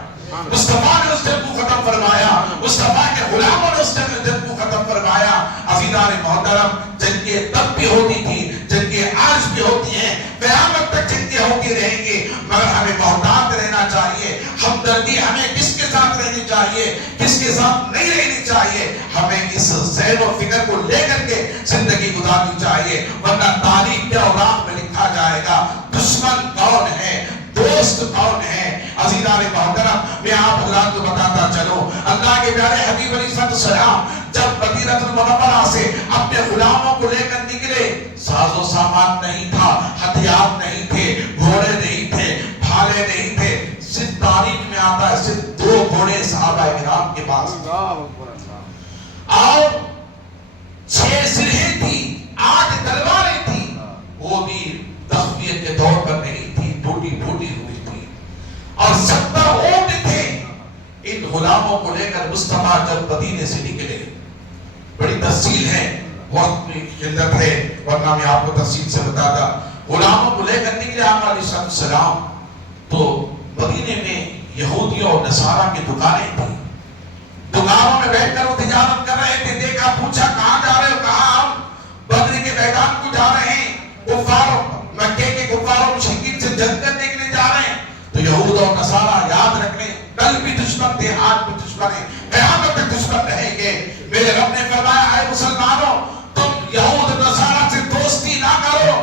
مصطفیٰ نے اس جنگ کو ختم فرمایا، مصطفیٰ کے غلاموں نے اس جنگ کو ختم فرمایا. عزیزان محترم، جنگیں تب بھی ہوتی تھی، جنگیں آج بھی ہوتی ہیں، قیامت تک جنگیں ہوتی رہیں گی، مگر ہمیں محتاط رہنا چاہیے. ہمدردی ہمیں کس کے ساتھ رہنی چاہیے، کس کے ساتھ نہیں رہنی چاہیے، ہمیں اس ذہن و فکر کو لے کر کے زندگی گزارنی چاہیے، ورنہ تاریخ کے اوراق میں لکھا جائے گا دشمن کون ہے، دوست کون ہے. عزیزان محترم، میں آپ حضرات کو بتاتا چلوں، اللہ کے پیارے حبیب علیہ السلام جب مدینہ المنورہ سے اپنے غلاموں کو لے کر نکلے، ساز و سامان نہیں تھا، ہتھیار نہیں تھے، گھوڑے نہیں تھے، بھالے نہیں تھے. صرف تاریخ میں آتا ہے صرف 2 گھوڑے صحابہ کرام کے پاس اور 6 سرہیں تھی، 8 تلواریں تھی، وہ بھی تقویت کے طور پر نہیں تھی، ٹوٹی پھوٹی ہوئی تھی، اور 70 اونٹ تھے. ان غلاموں کو لے کر مصطفیٰ جب مدینے سے نکلے، بڑی تفصیل ہے، وقت کی قلت ہے ورنہ میں آپ کو تفصیل سے بتاتا. غلاموں کو لے کر نکلے آقا علیہ السلام، تو مدینے میں یہودیوں اور نصارہ کی دکانیں تھیں. دکانوں میں بیٹھ کر وہ تجارت کر رہے تھے. دیکھا، پوچھا کہاں جا رہے ہو؟ کہا ہم بدر کے میدان کو جا رہے ہیں، کفار مکے کے کفار و مشرکین سے جنگ کرنے کے لیے جا رہے ہیں. تو یہود اور نصارہ یاد رکھ لیں، کل بھی دشمن تھے، آج بھی دشمن ہیں، قیامت تک دشمن رہیں گے. میرے رب نے فرمایا، اے مسلمانوں، تم یہود اور نصارہ سے دوستی نہ کرو،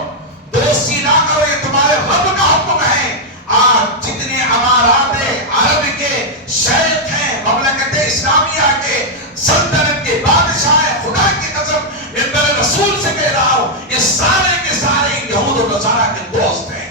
دوستی نہ کرو، یہ تمہارے رب کا حکم ہے. آج جتنے امارات عرب کے شیخ ہیں، مملکت اسلامیہ کے سلطنت کے بادشاہ، خدا کی قسم میں رسول سے کہہ رہا ہوں، یہ سارے کے سارے یہود اور نصارہ کے دوست ہیں.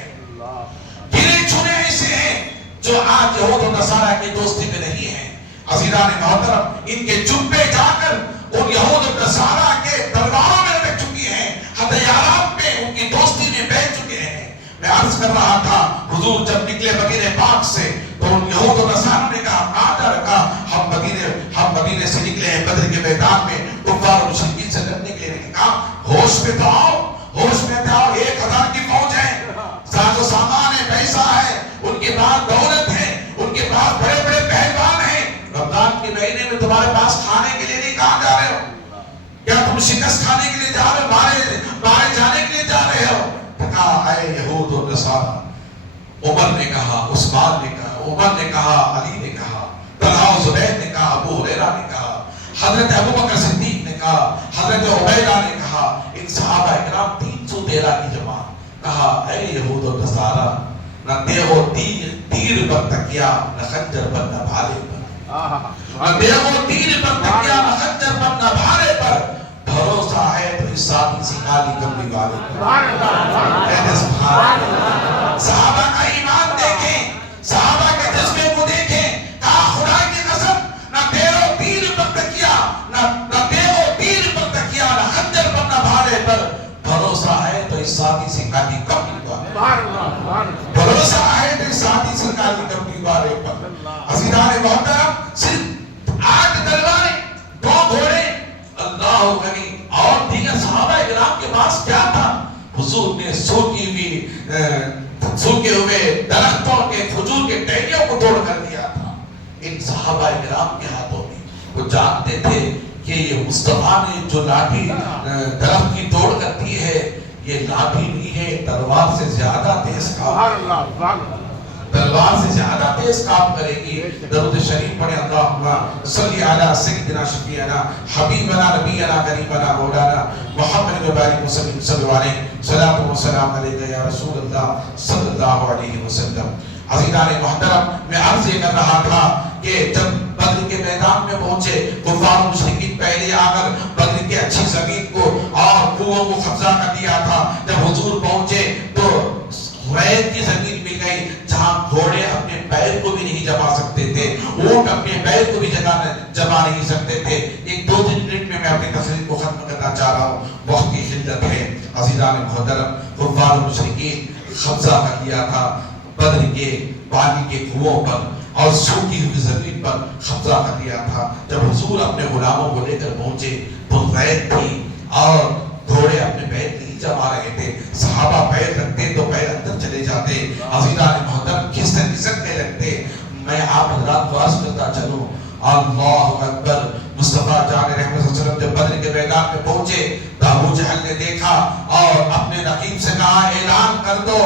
گنے چنے ایسے ہیں جو آج یہود اور نصارہ کی دوستی میں نہیں ہیں. عزیزان محترم، ان کے جبے جا کر ان یہود اور نصارہ کے تلواروں میں لٹک چکی ہیں، ہتھیارات میں ان کی دوستی میں بیٹھ چکے ہیں. میں عرض کر رہا تھا، حضور جب نکلے مدینہ پاک سے تو ان یہود و نصارہ نے کہا، کہاں جا رکھا؟ ہم مدینے سے نکلے ہیں بدر کے میدان میں کفار و مشرکین سے لڑنے کے لیے. کہا ہوش میں تو آؤ، ہوش میں تو آؤ. 1000 کی فوج ہے، ساز و سامان ہے، پیسہ ہے، ان کے پاس دولت ہے، ان کے پاس بڑے بڑے پہلوان ہیں. رمضان کے مہینے میں تمہارے پاس کھانے کے لیے نہیں. کہاں جا رہے ہو؟ کیا تم شکست کھانے کے لیے جا رہے ہو، مارے جانے کے لیے جا رہے ہو؟ کہا، اے یہود و نصارہ. عمر نے کہا، عثمان نے کہا، عمر نے کہا، علی نے کہا، طلحہ و زبیر نے کہا، ابو ہریرہ نے کہا، حضرت ابوبکر صدیق نے کہا، حضرت عبیدہ نے کہا، ان صحابہ کرام 313 کی جماعت. کہا، اے یہود و نصارہ، نہ دیو تیر پر تکیا، نہ خنجر پر، نہ بھالے پر. نہ دیو تیر پر تکیا، نہ خنجر پر، نہ بھالے پر. بھروسہ ہے تو اس ساتھی سی کالی کملی والے پر. صحابہ کا ایمان دیکھیں، صحابہ کے جذبے کو دیکھیں. کہا، خدا کی قسم، نہ دیو تیر پر تکیا، نہ دیو تیر پر تکیا، نہ خنجر پر، نہ بھالے پر. بھروسہ ہے تو اس ساتھی سی کالی کملی والے پر. بھروسہ ہے تو اس ساتھی سی کالی کملی والے پر. عزیزان محترم، صرف 8 تلواریں، 2 گھوڑے، اللہ غنی. اور دیگر صحابہ کرام کے پاس کیا تھا؟ حضور نے سوکے ہوئے درختوں کے کھجور کے ٹہنیوں کو توڑ کر دیا تھا ان صحابہ کرام کے ہاتھوں میں. وہ جانتے تھے کہ یہ مصطفیٰ نے جو لاٹھی درخت کی توڑ کر دی ہے، یہ لاٹھی نہیں ہے، تلوار سے زیادہ تیز کام، تلوار سے زیادہ تیز کام کرے گی. درود شریف پڑھیں، اللہم صلی علی سیدنا شفیعنا حبیبنا نبینا قریبنا مولانا محمد بارک وسلم صلی اللہ علیہ صلاۃ و سلام علیک یا رسول اللہ صلی اللہ علیہ وسلم. عزیزان محترم، میں عرض یہ کر رہا تھا کہ جب بدر کے میدان میں پہنچے، کفار مشرکین پہلے آ کر بدر کی اچھی زمین کو اور کنووں کو قبضہ کر لیا تھا. جب حضور پہنچے تو بیت کی زمین مل گئی جہاں گھوڑے اپنے پیر کو بھی نہیں جما سکتے تھے، اونٹ اپنے پیر کو بھی جما نہیں سکتے تھے۔ ایک دو تین منٹ میں اپنی تقریر کو ختم کرنا چاہ رہا ہوں، وقت کی قلت ہے۔ عزیزان محترم، کفار و مشرکین قبضہ کر لیا تھا بدر کے پانی کے کنووں پر اور سوکھی ہوئی زمین پر قبضہ کر لیا تھا۔ جب حضور اپنے غلاموں کو لے کر پہنچے تو ریت تھی اور گھوڑے اپنے پیر نہیں جما رہے تھے۔ صحابہ پیر رکھتے تو پیر اندر چلے جاتے، عزیزان محترم کھسکنے لگتے۔ میں آپ حضرات کو عرض کرتا چلوں، اللہ اکبر۔ مصطفیٰ جان رحمت صلی اللہ علیہ وسلم جب بدر کے میدان میں پہنچے تو ابو جہل نے دیکھا اور اپنے رقیب سے کہا اعلان کر دو،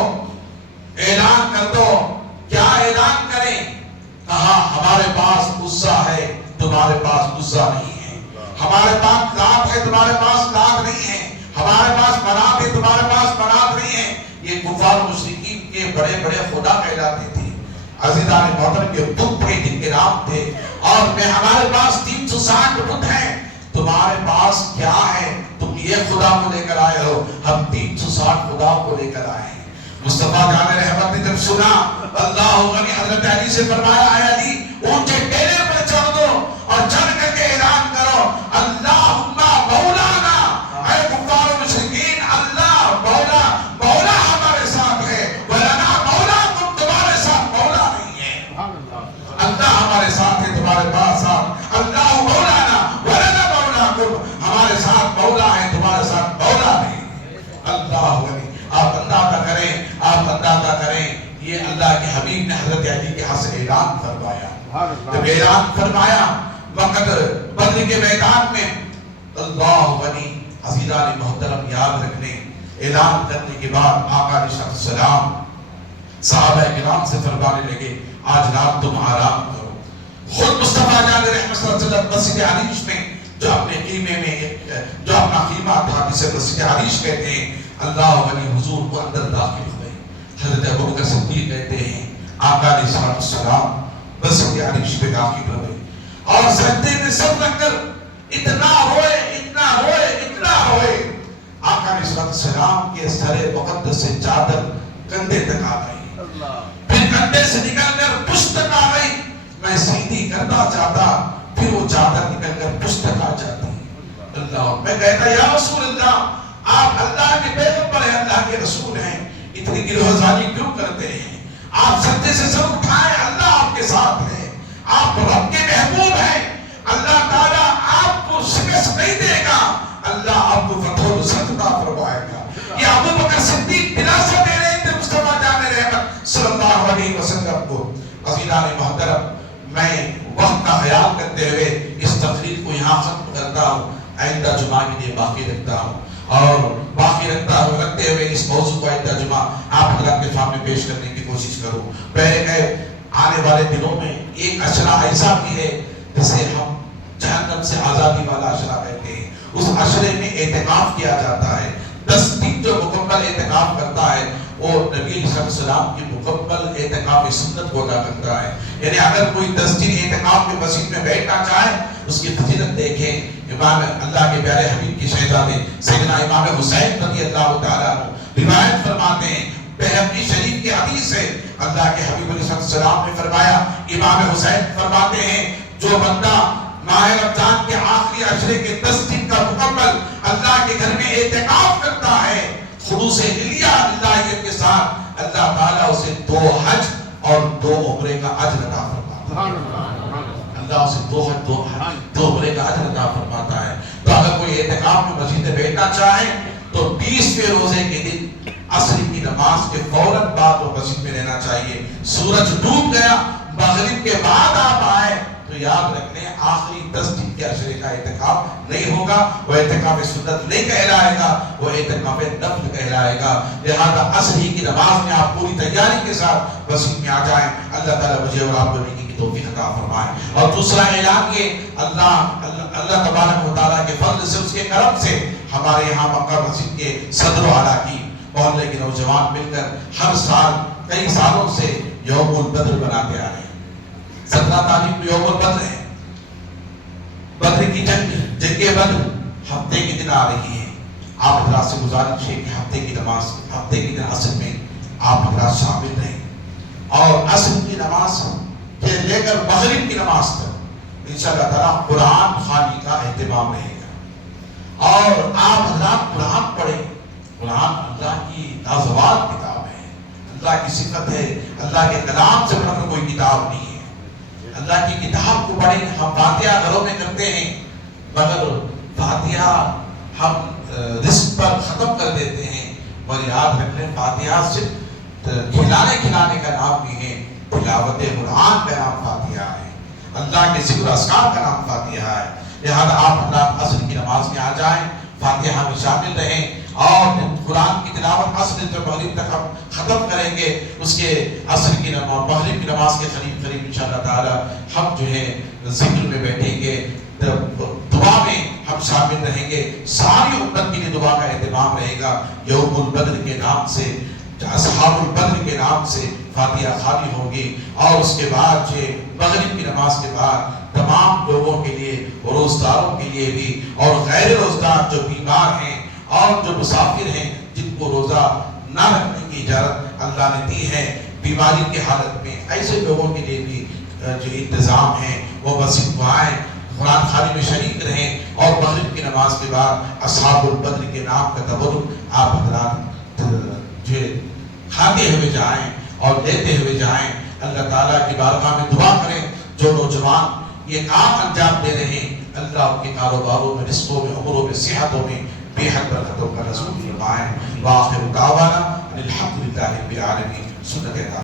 اعلان کر دو۔ کیا اعلان کریں؟ کہا ہمارے پاس عزا ہے، تمہارے پاس عزا نہیں ہے، ہمارے پاس لات ہے، تمہارے پاس لات نہیں ہے، ہمارے پاس منات ہے، تمہارے پاس منات نہیں ہے۔ یہ کفار و مشرکین کے بڑے بڑے خدا کہلاتے تھے، عزیزان محترم کے بت تھے جن کے نام تھے، اور میں ہمارے پاس 360 بت ہیں، تمہارے پاس کیا ہے؟ تم یہ خدا کو لے کر آئے ہو، ہم 360 خدا کو لے کر آئے ہیں۔ مصطفیٰ جان رحمت نے جب سنا، اللہ غنی حضرت علی سے فرمایا ہے علی اونچے ٹیلے پر چڑھ دو اور چڑھ کر کے اعلان کرو اللہم مولانا، اے کفار و مشرکین اللہ مولا، مولا ہمارے ساتھ ہے، ولنا مولا تم، تمہارے ساتھ مولا نہیں ہے۔ اللہ ہمارے ساتھ ہے، تمہارے پاس ساتھ، اللہ مولانا ولنا مولا تم، ہمارے ساتھ مولا ہے، تمہارے ساتھ مولا نہیں ہے۔ اللہ غنی، آپ اندازہ کریں، آپ اندازہ کریں، یہ اللہ کے حبیب نے حضرت علی کے ہاں سے اعلان فرمایا۔ جب اعلان فرمایا وقت بدر کے میدان میں، اللہ غنی، عزیزان محترم یاد رکھنے، اعلان کرنے کے بعد آقا علیہ السلام صحابہ کرام سے فرمانے لگے آج رات تم آرام کرو۔ خود مصطفیٰ جان رحمت صلی اللہ علیہ وسلم مسجد عریش میں جو اپنے خیمے میں جو اپنا خیمہ تھا جسے مسجد عریش کہتے ہیں، اللہ غنی حضور کو اندر داخل ہوئے۔ حضرت ابوبکر صدیق کہتے ہیں آقا علیہ السلام مسجد عریش پہ داخل ہوئے اور سجدے میں سر رکھ کر اتنا روئے، اتنا روئے، اتنا روئے، آقا علیہ السلام کے سر مقدس سے چادر کندھے تک آ گئی، پھر کندھے سے نکل کر پشت تک آ گئی۔ میں سیدھی کرنا چاہتا، پھر وہ چادر نکل کر پشت تک آ جاتی۔ اللہ، میں کہتا یا رسول اللہ، آپ اللہ کے پیغمبر ہیں، اللہ کے رسول ہیں، اتنی گرہوزانی کیوں کرتے ہیں؟ آپ سجدے سے سر اٹھائیں، اللہ آپ کے ساتھ ہے، آپ رب کے محبوب ہیں، اللہ تعالیٰ آپ کو شکست نہیں دے گا، اللہ آپ کو فتح و نصرت عطا فرمائے گا۔ یہ ابوبکر صدیق دلاسا دے رہے تھے مصطفیٰ جان رحمت صلی اللہ علیہ وسلم کو۔ عزیزان محترم، میں وقت کا خیال کرتے ہوئے اس تقریر کو یہاں ختم کرتا ہوں، آئندہ جمعہ کے لیے باقی رکھتا ہوں، اور باقی رکھتے ہوئے اس موضوع کو آئندہ جمعہ آپ حضرات کے سامنے پیش کرنے کی کوشش کروں۔ پہلے آنے والے دنوں میں ایک عشرہ ایسا بھی ہے جسے ہم جہنم سے آزادی والا عشرہ کہتے ہیں۔ اس عشرے میں اعتکاف کیا جاتا ہے، 10 دن جو مکمل اعتکاف کرتا ہے وہ نبی علیہ السلام کی مکمل اعتکاف سنت کو ادا کرتا ہے۔ یعنی اگر کوئی 10 دن اعتکاف کے مسجد میں بیٹھنا چاہے، اس کی فضیلت دیکھیں۔ امام اللہ کے پیارے حبیب کے شہزادے سیدنا امام حسین رضی اللہ تعالیٰ عنہ روایت فرماتے ہیں، بہقی شریف کی حدیث ہے، اللہ کے حبیب علیہ السلام نے فرمایا، امام حسین فرماتے ہیں جو بندہ ماہ رمضان کے آخری عشرے کے 10 دن کا مکمل اللہ کے گھر میں اعتکاف کرتا ہے، خلوص دلیہ اللہیت کے ساتھ، اللہ تعالیٰ اسے 2 حج اور 2 عمرے کا اجر عطا فرماتا ہے۔ اللہ اسے 2 حج 2 عمرے کا اجر عطا فرماتا ہے۔ تو اگر کوئی اعتکاف میں مسجد میں بیٹھنا چاہے تو 20ویں روزے کے دن عصر کی نماز کے فوراً بعد وہ مسجد میں رہنا چاہیے۔ سورج ڈوب گیا، مغرب کے بعد آپ آئے تو یاد رکھ لیں آخری 10 دن کے عشرے کا اعتکاف نہیں ہوگا، وہ اعتکاف سنت نہیں کہلائے گا، وہ اعتکاف نفل کہلائے گا۔ لہذا عصر کی نماز میں آپ پوری تیاری کے ساتھ مسجد میں آ جائیں۔ اللہ تعالیٰ مجھے اور آپ کو نیکی کی توفیق عطا فرمائے۔ اور دوسرا اعلان یہ اللہ تبارک و تعالیٰ کے فضل سے، اس کے کرم سے ہمارے یہاں مکہ مسجد کے صدر و اعلیٰ کی محلے کے نوجوان مل کر ہر سال کئی سالوں سے یوم البدر بناتے آ رہے ہیں۔ 17 تاریخ کو یوم البدر ہے، بدر کی جنگ بدر ہفتے کے دن آ رہی ہے۔ آپ حضرات سے گزارش ہے کہ ہفتے کی نماز ہفتے کے دن عصر میں آپ حضرات شامل رہیں، اور عصر کی نماز سے لے کر مغرب کی نماز تک انشاءاللہ تعالیٰ قرآن خوانی کا اہتمام رہے گا، اور آپ حضرات قرآن پڑھیں۔ قرآن اللہ کی لازوال کتاب ہے، اللہ کی صفت ہے، اللہ کے کلام سے بڑھ کر کوئی کتاب نہیں ہے۔ اللہ کی کتاب کو پڑھیں۔ ہم فاتحہ گھروں میں کرتے ہیں، مگر فاتحہ ہم رزق پر ختم کر دیتے ہیں، اور یاد رکھ لیں فاتحہ صرف کھلانے کا نام نہیں ہے، تلاوت قرآن کا نام فاتحہ ہے، اللہ کے ذکر اذکار کا نام فاتحہ ہے۔ لہذا آپ حضرات عصر کی نماز میں آ جائیں، فاتحہ میں شامل رہیں، اور قرآن کی تلاوت عصر سے مغرب تک ہم ختم کریں گے۔ اس کے عصر کی نماز مغرب کی نماز کے قریب انشاءاللہ تعالی ہم جو ہے ذکر میں بیٹھیں گے، دعا میں ہم شامل رہیں گے۔ ساری امت کے لیے دعا کا اہتمام رہے گا۔ یوم البدر کے نام سے، اصحاب البدر کے نام سے فاتحہ خوانی ہوگی، اور اس کے بعد جو مغرب کی نماز کے بعد تمام لوگوں کے لیے، روزداروں کے لیے بھی، اور غیر روزدار جو بیمار ہیں اور جو مسافر ہیں، جن کو روزہ نہ رکھنے کی اجازت اللہ نے دی ہے بیماری کی حالت میں، ایسے لوگوں کے لیے بھی جو انتظام ہے وہ مسجد کو آئیں، قرآن خوانی میں شریک رہیں، اور مغرب کی نماز کے بعد اصحاب البدر کے نام کا تبرک آپ حضرات جو کھاتے ہوئے جائیں اور لیتے ہوئے جائیں۔ اللہ تعالیٰ کی بارگاہ میں دعا کریں، جو نوجوان یہ کام انجام دے رہے ہیں، اللہ ان کے کاروباروں میں، رزقوں میں، عمروں میں، صحتوں میں بے حد برکتوں کا نصیب فرمائیں۔ وآخر دعوانا الحمدللہ رب العالمین۔ سنت